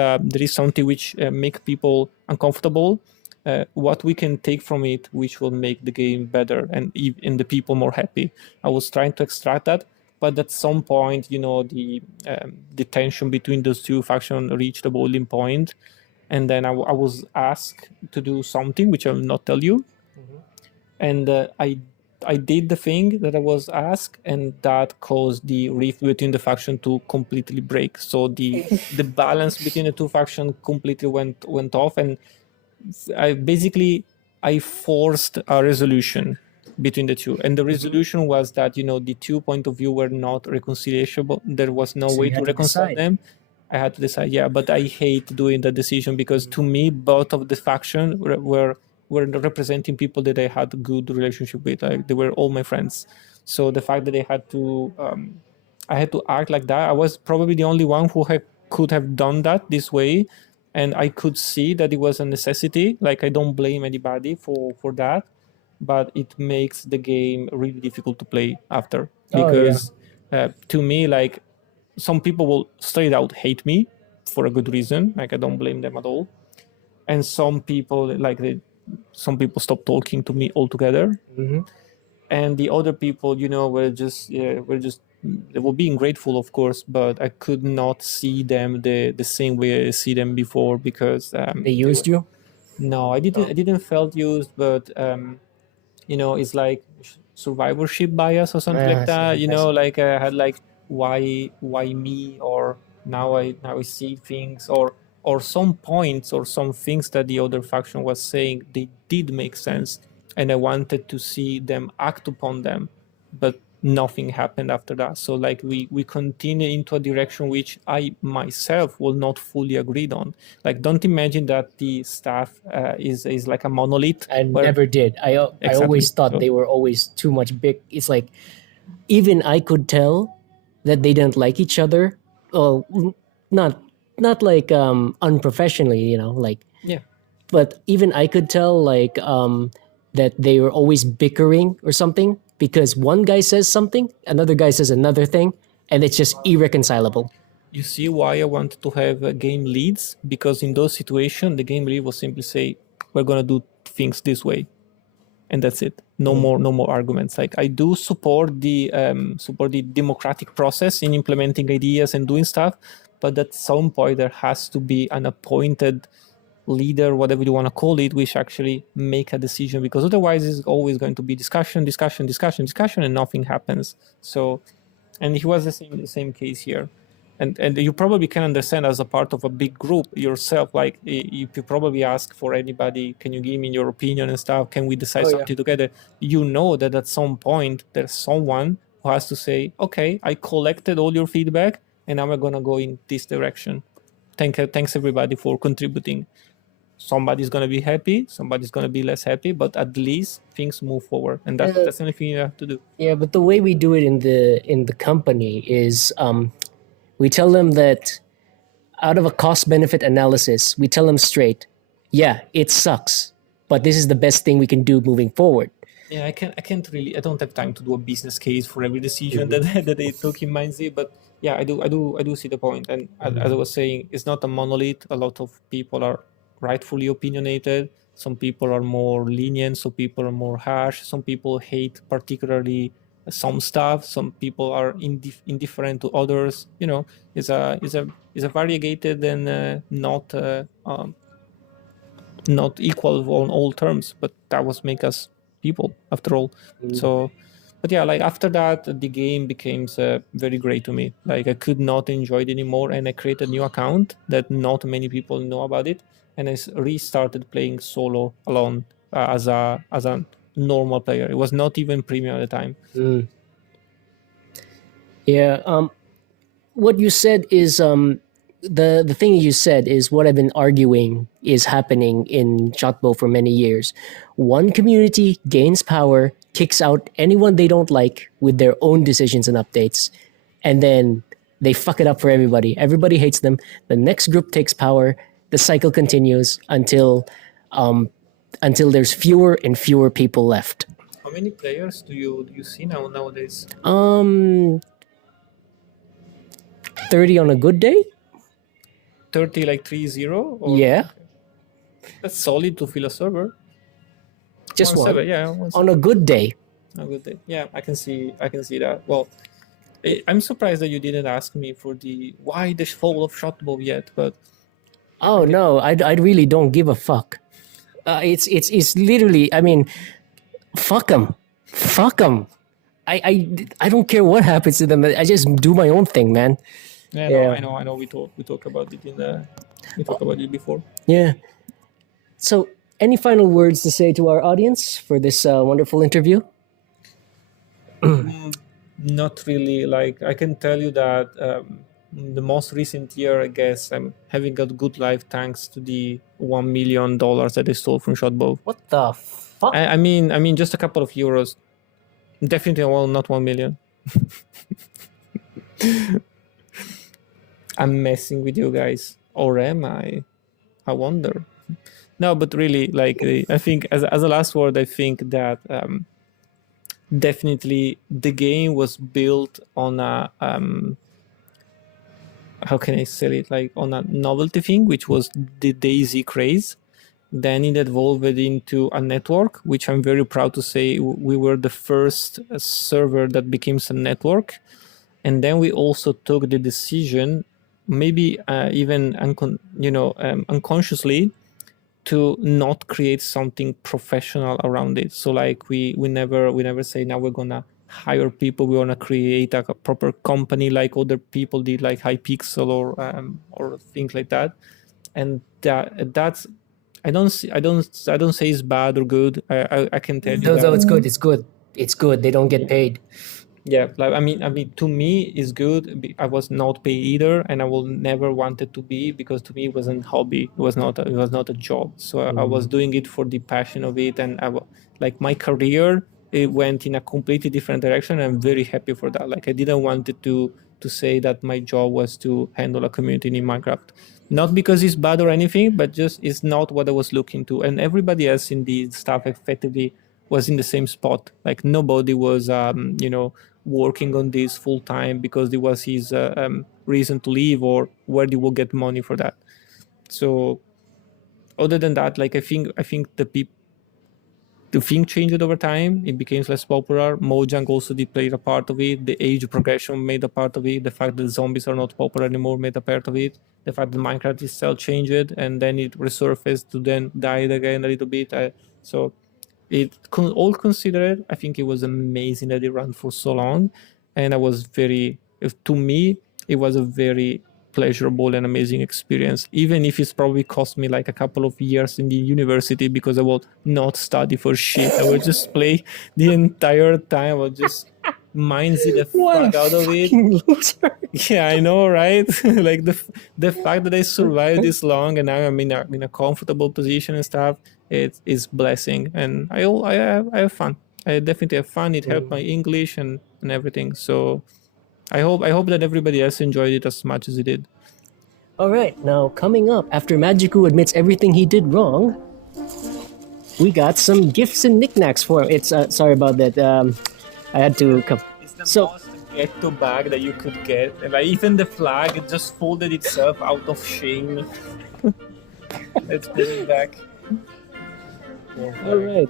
something which make people uncomfortable. What we can take from it, which will make the game better and the people more happy. I was trying to extract that, but at some point, the tension between those two factions reached a boiling point. And then I was asked to do something which I will not tell you. And I did the thing that I was asked, and that caused the rift between the faction to completely break. So the balance between the two factions completely went off, and I forced a resolution between the two. And the resolution was that the two point of view were not reconcilable. There was no way to reconcile them. I had to decide, but I hate doing the decision because to me, both of the faction were representing people that I had a good relationship with. Like, they were all my friends. So the fact that I had to act like that, I was probably the only one who could have done that this way. And I could see that it was a necessity. Like, I don't blame anybody for that, but it makes the game really difficult to play after. Because to me, like, some people will straight out hate me for a good reason. Like, I don't blame them at all. And some people, some people stop talking to me altogether. And the other people, were just they were being grateful, of course, but I could not see them the same way I see them before, because they used you. No, I didn't felt used, but it's like survivorship bias or something like that. Like I had like, why me, or now I see things, or some points or some things that the other faction was saying, they did make sense, and I wanted to see them act upon them, but nothing happened after that. So like we continue into a direction which I myself will not fully agreed on. Like, don't imagine that the staff is like a monolith. I never did. I always thought they were always too much big. It's like, even I could tell that they didn't like each other. Oh, not like unprofessionally, like. Yeah. But even I could tell, like, that they were always bickering or something, because one guy says something, another guy says another thing, and it's just irreconcilable. You see why I wanted to have game leads? Because in those situations, the game lead will simply say, we're going to do things this way. And that's it. No more arguments. Like, I do support the democratic process in implementing ideas and doing stuff, but at some point there has to be an appointed leader, whatever you want to call it, which actually make a decision, because otherwise it's always going to be discussion, and nothing happens. So, and it was the same case here. And you probably can understand, as a part of a big group yourself, like, if you probably ask for anybody, can you give me your opinion and stuff, can we decide something together, that at some point there's someone who has to say, okay, I collected all your feedback and now we're going to go in this direction. Thanks everybody for contributing. Somebody's going to be happy, somebody's going to be less happy, but at least things move forward, and that's the only thing you have to do. Yeah, but the way we do it in the company is, we tell them that, out of a cost-benefit analysis, we tell them straight, it sucks, but this is the best thing we can do moving forward. Yeah, I don't have time to do a business case for every decision that they took in MineZ, but yeah, I do see the point. And as I was saying, it's not a monolith. A lot of people are rightfully opinionated. Some people are more lenient, some people are more harsh, some people hate particularly some stuff. Some people are indifferent to others. You know, it's a variegated and not equal on all terms, but that was make us people after all. So, but yeah, like after that, the game became very great to me. Like I could not enjoy it anymore, and I created a new account that not many people know about it, and I restarted playing solo alone as a normal player. It was not even premium at the time. Yeah. What you said is the thing you said is what I've been arguing is happening in Shotbow for many years. One community gains power, kicks out anyone they don't like with their own decisions and updates, and then they fuck it up for everybody. Everybody hates them. The next group takes power. The cycle continues until there's fewer and fewer people left. How many players do you see nowadays? 30 on a good day. 30 like 30? Yeah. That's solid to fill a server. Just one. Server, yeah. On a good day. A good day. Yeah, I can see that. Well, I'm surprised that you didn't ask me for why the fall of Shotbow yet, but no, I really don't give a fuck. It's literally, I mean, fuck them. I don't care what happens to them. I just do my own thing, man. Yeah. No, I know. We talked about it about it before. Yeah. So, any final words to say to our audience for this wonderful interview? Not really. Like I can tell you that the most recent year, I guess, I'm having a good life thanks to the $1 million that I stole from Shotbow. What the fuck? I mean, just a couple of euros. Definitely, well, not 1 million. I'm messing with you guys, or am I? I wonder. No, but really, like I think as a last word, I think that definitely the game was built on a how can I say it, like on a novelty thing, which was the DayZ craze. Then it evolved into a network, which I'm very proud to say we were the first server that became a network. And then we also took the decision, maybe even unconsciously, to not create something professional around it. So like we never say now we're gonna hire people, we wanna create a proper company like other people did, like Hypixel or things like that. And that's I don't say it's bad or good. I can tell you. No, it's good. It's good. They don't get paid. Yeah, like I mean, to me, it's good. I was not paid either, and I will never want it to be, because to me it wasn't hobby. It was not a job. So I was doing it for the passion of it, and like my career, it went in a completely different direction. I'm very happy for that. Like I didn't want it to say that my job was to handle a community in Minecraft. Not because it's bad or anything, but just it's not what I was looking to. And everybody else in the staff effectively was in the same spot. Like nobody was, working on this full time because it was his reason to leave or where they will get money for that. So other than that, like I think the thing changed over time. It became less popular. Mojang also did play a part of it. The age progression made a part of it. The fact that zombies are not popular anymore made a part of it. The fact that Minecraft itself changed and then it resurfaced to then died again a little bit. So it all considered, I think it was amazing that it ran for so long. And I was to me, it was a very pleasurable and amazing experience, even if it's probably cost me like a couple of years in the university because I will not study for shit. I will just play the entire time. I will just MineZ the fuck out of it. Loser. Yeah, I know, right? Like the fact that I survived this long and now I'm in a comfortable position and stuff, it is blessing. And I have fun. I definitely have fun. It helped my English and everything. So I hope that everybody else enjoyed it as much as it did. All right, now coming up after Majicou admits everything he did wrong, we got some gifts and knickknacks for him. It's sorry about that. I had to come. It's the most ghetto bag that you could get, and like even the flag, it just folded itself out of shame. Let's put it back. All right.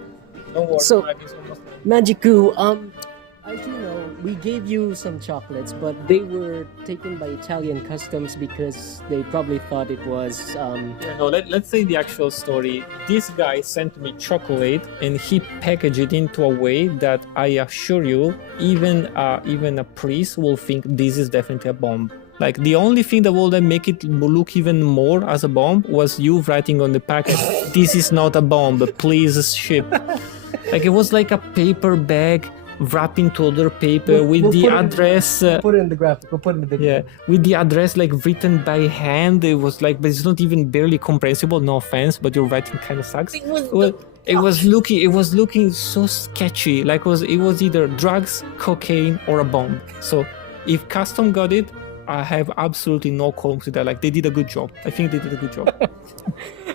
Don't worry, So, Majicou, as you know, we gave you some chocolates, but they were taken by Italian customs because they probably thought it was. Yeah, no, let's say the actual story. This guy sent me chocolate, and he packaged it into a way that I assure you, even a priest will think this is definitely a bomb. Like the only thing that would make it look even more as a bomb was you writing on the packet, "This is not a bomb. Please ship." Like it was like a paper bag wrapped into other paper with the address. We'll put it in the graphic. We'll put it in the video. Yeah, with the address like written by hand. It was like, but it's not even barely comprehensible. No offense, but your writing kind of sucks. It was looking so sketchy. Like it was either drugs, cocaine, or a bomb. So if custom got it, I have absolutely no qualms with that. Like they did a good job. I think they did a good job.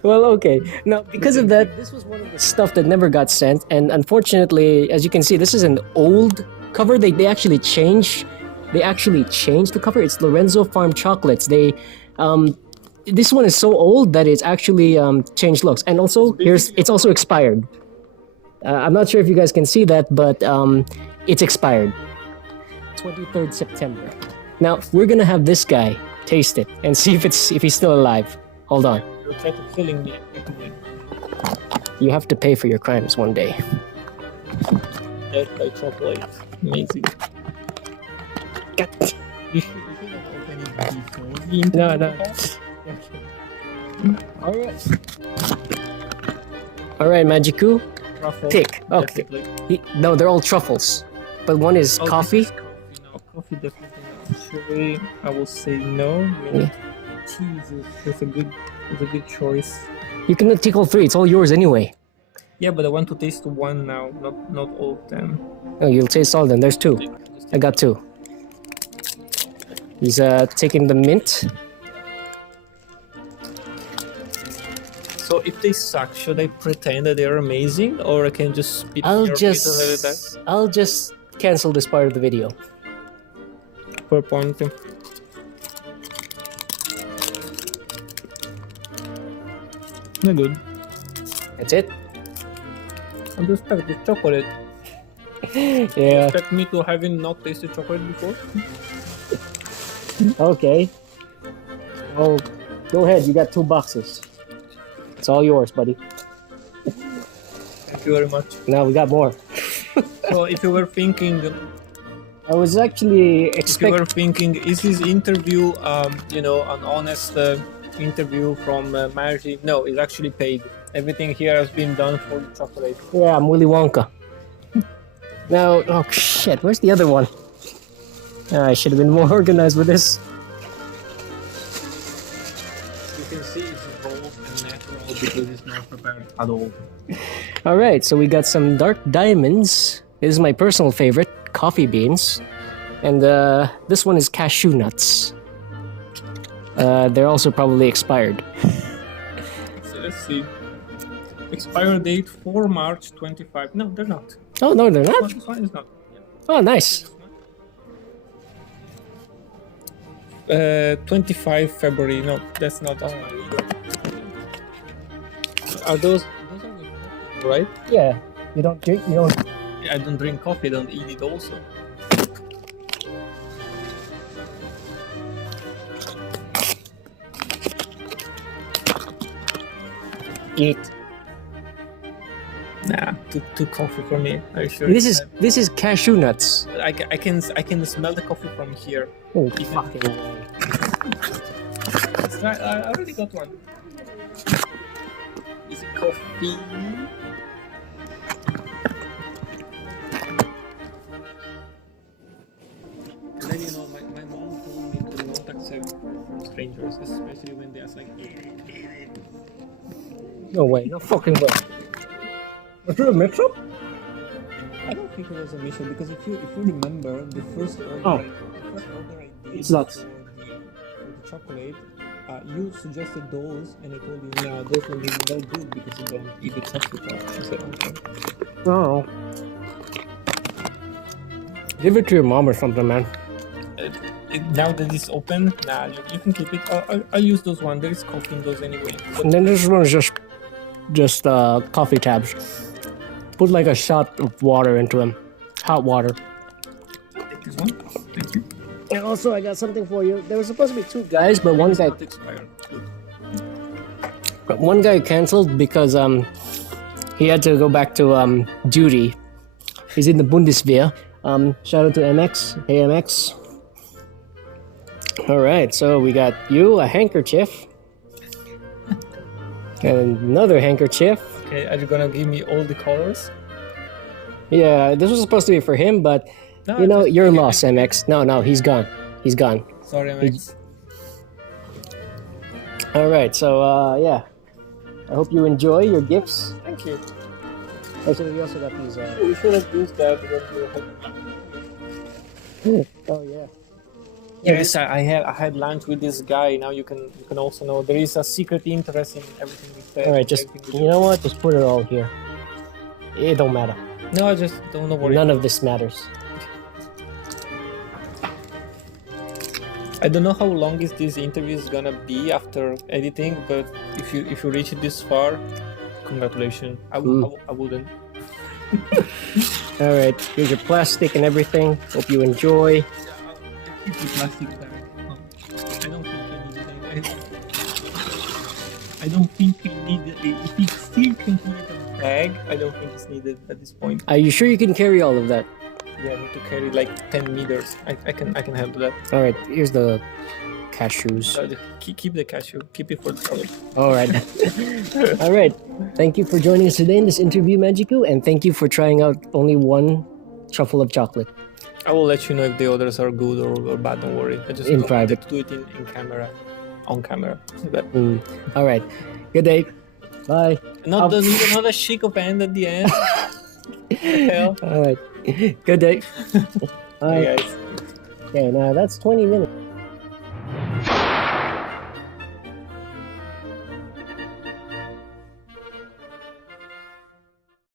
Well, okay. Now, because of that, this was one of the stuff that never got sent, and unfortunately, as you can see, this is an old cover. They actually changed the cover. It's Lorenzo Farm Chocolates. This one is so old that it's actually changed looks, and also it's also expired. I'm not sure if you guys can see that, but it's expired. 23rd September. Now we're gonna have this guy taste it and see if he's still alive. Hold on. You're trying to killing me. You have to pay for your crimes one day. Death by chocolate. Amazing. You should have opened it before the interview. No. All right, Majicou. Truffle. Pick. Okay. No, they're all truffles, but one is coffee. Coffee definitely not. Actually, I will say no. Jesus, that's a good choice. You can take all three. It's all yours anyway. Yeah, but I want to taste one now, not all of them. Oh, you'll taste all of them. There's two. I got two. He's taking the mint. So if they suck, should I pretend that they're amazing, or I can just spit in your face and I'll just cancel this part of the video. Per point. No good. That's it. I just have the chocolate. Yeah. Expect me to having not tasted chocolate before? Okay. Oh, go ahead. You got 2 boxes. It's all yours, buddy. Thank you very much. Now we got more. So if you were thinking, I was actually expecting, is this interview, an honest interview from Margie? No, it's actually paid. Everything here has been done for the chocolate. Yeah, I'm Willy Wonka. Now, oh shit, where's the other one? I should have been more organized with this. You can see it's raw and natural because it's not prepared at all. Alright, so we got some dark diamonds. This is my personal favorite, coffee beans. And this one is cashew nuts. They're also probably expired. So let's see. Expire date 4 March 25. No, they're not. Oh, no, they're not? This one is not. Yeah. Oh, nice. 25 February. No, that's not. Are those right? Yeah. You don't drink, you don't... I don't drink coffee, I don't eat it also. Eat. Nah, too coffee for me. Are you sure? This is cashew nuts. I can smell the coffee from here. Oh, fucking way. I already got one. Is it coffee? And then my mom told me to not accept from strangers, especially when they ask like. No way, no fucking way. Was there a mix-up? I don't think it was a mission because if you remember the first order, I did it's nuts. for the chocolate, you suggested those, and I told you, no, those will be no good because you don't eat the chocolate. I said, okay. Oh. Give it to your mom or something, man. Now that it's open, nah, you can keep it. I'll use those one. There is coffee in those anyway. But And then this one is just coffee tabs. Put like a shot of water into them. Hot water. they this one. Thank you. And also, I got something for you. There were supposed to be 2 guys, but one It's guy, not expired. Good. canceled because he had to go back to duty. He's in the Bundeswehr. Shout out to MX. Hey MX. All right, so we got you a handkerchief, and another handkerchief. Okay, are you gonna give me all the colors? Yeah, this was supposed to be for him, but No, you know, just- you're lost, MX. No, he's gone. He's gone. Sorry, Max. All right, so yeah, I hope you enjoy your gifts. Thank you. Actually, we also got these. We should have used that. Oh yeah. Yes, I had lunch with this guy. Now you can also know there is a secret interest in everything we say. All right, just you know what? Just put it all here. It don't matter. No, I just don't worry. None of this matters. I don't know how long is this interview is gonna be after editing, but if you reach it this far, congratulations. I wouldn't. All right, here's your plastic and everything. Hope you enjoy. Keep the plastic bag. I don't think I need it. If it still can put it in a bag, I don't think it's needed at this point. Are you sure you can carry all of that? Yeah, I need to carry like 10 meters. I can handle that. All right, here's the cashews. Keep the cashew. Keep it for the color. All right. All right. Thank you for joining us today in this interview, Majicou, and thank you for trying out only one truffle of chocolate. I will let you know if the others are good or bad. Don't worry. I just In don't private. want to do it in camera, on camera. But All right. Good day. Bye. not a shake of hand at the end. What the hell? All right. Good day. Bye. Hey guys. Okay, now that's 20 minutes.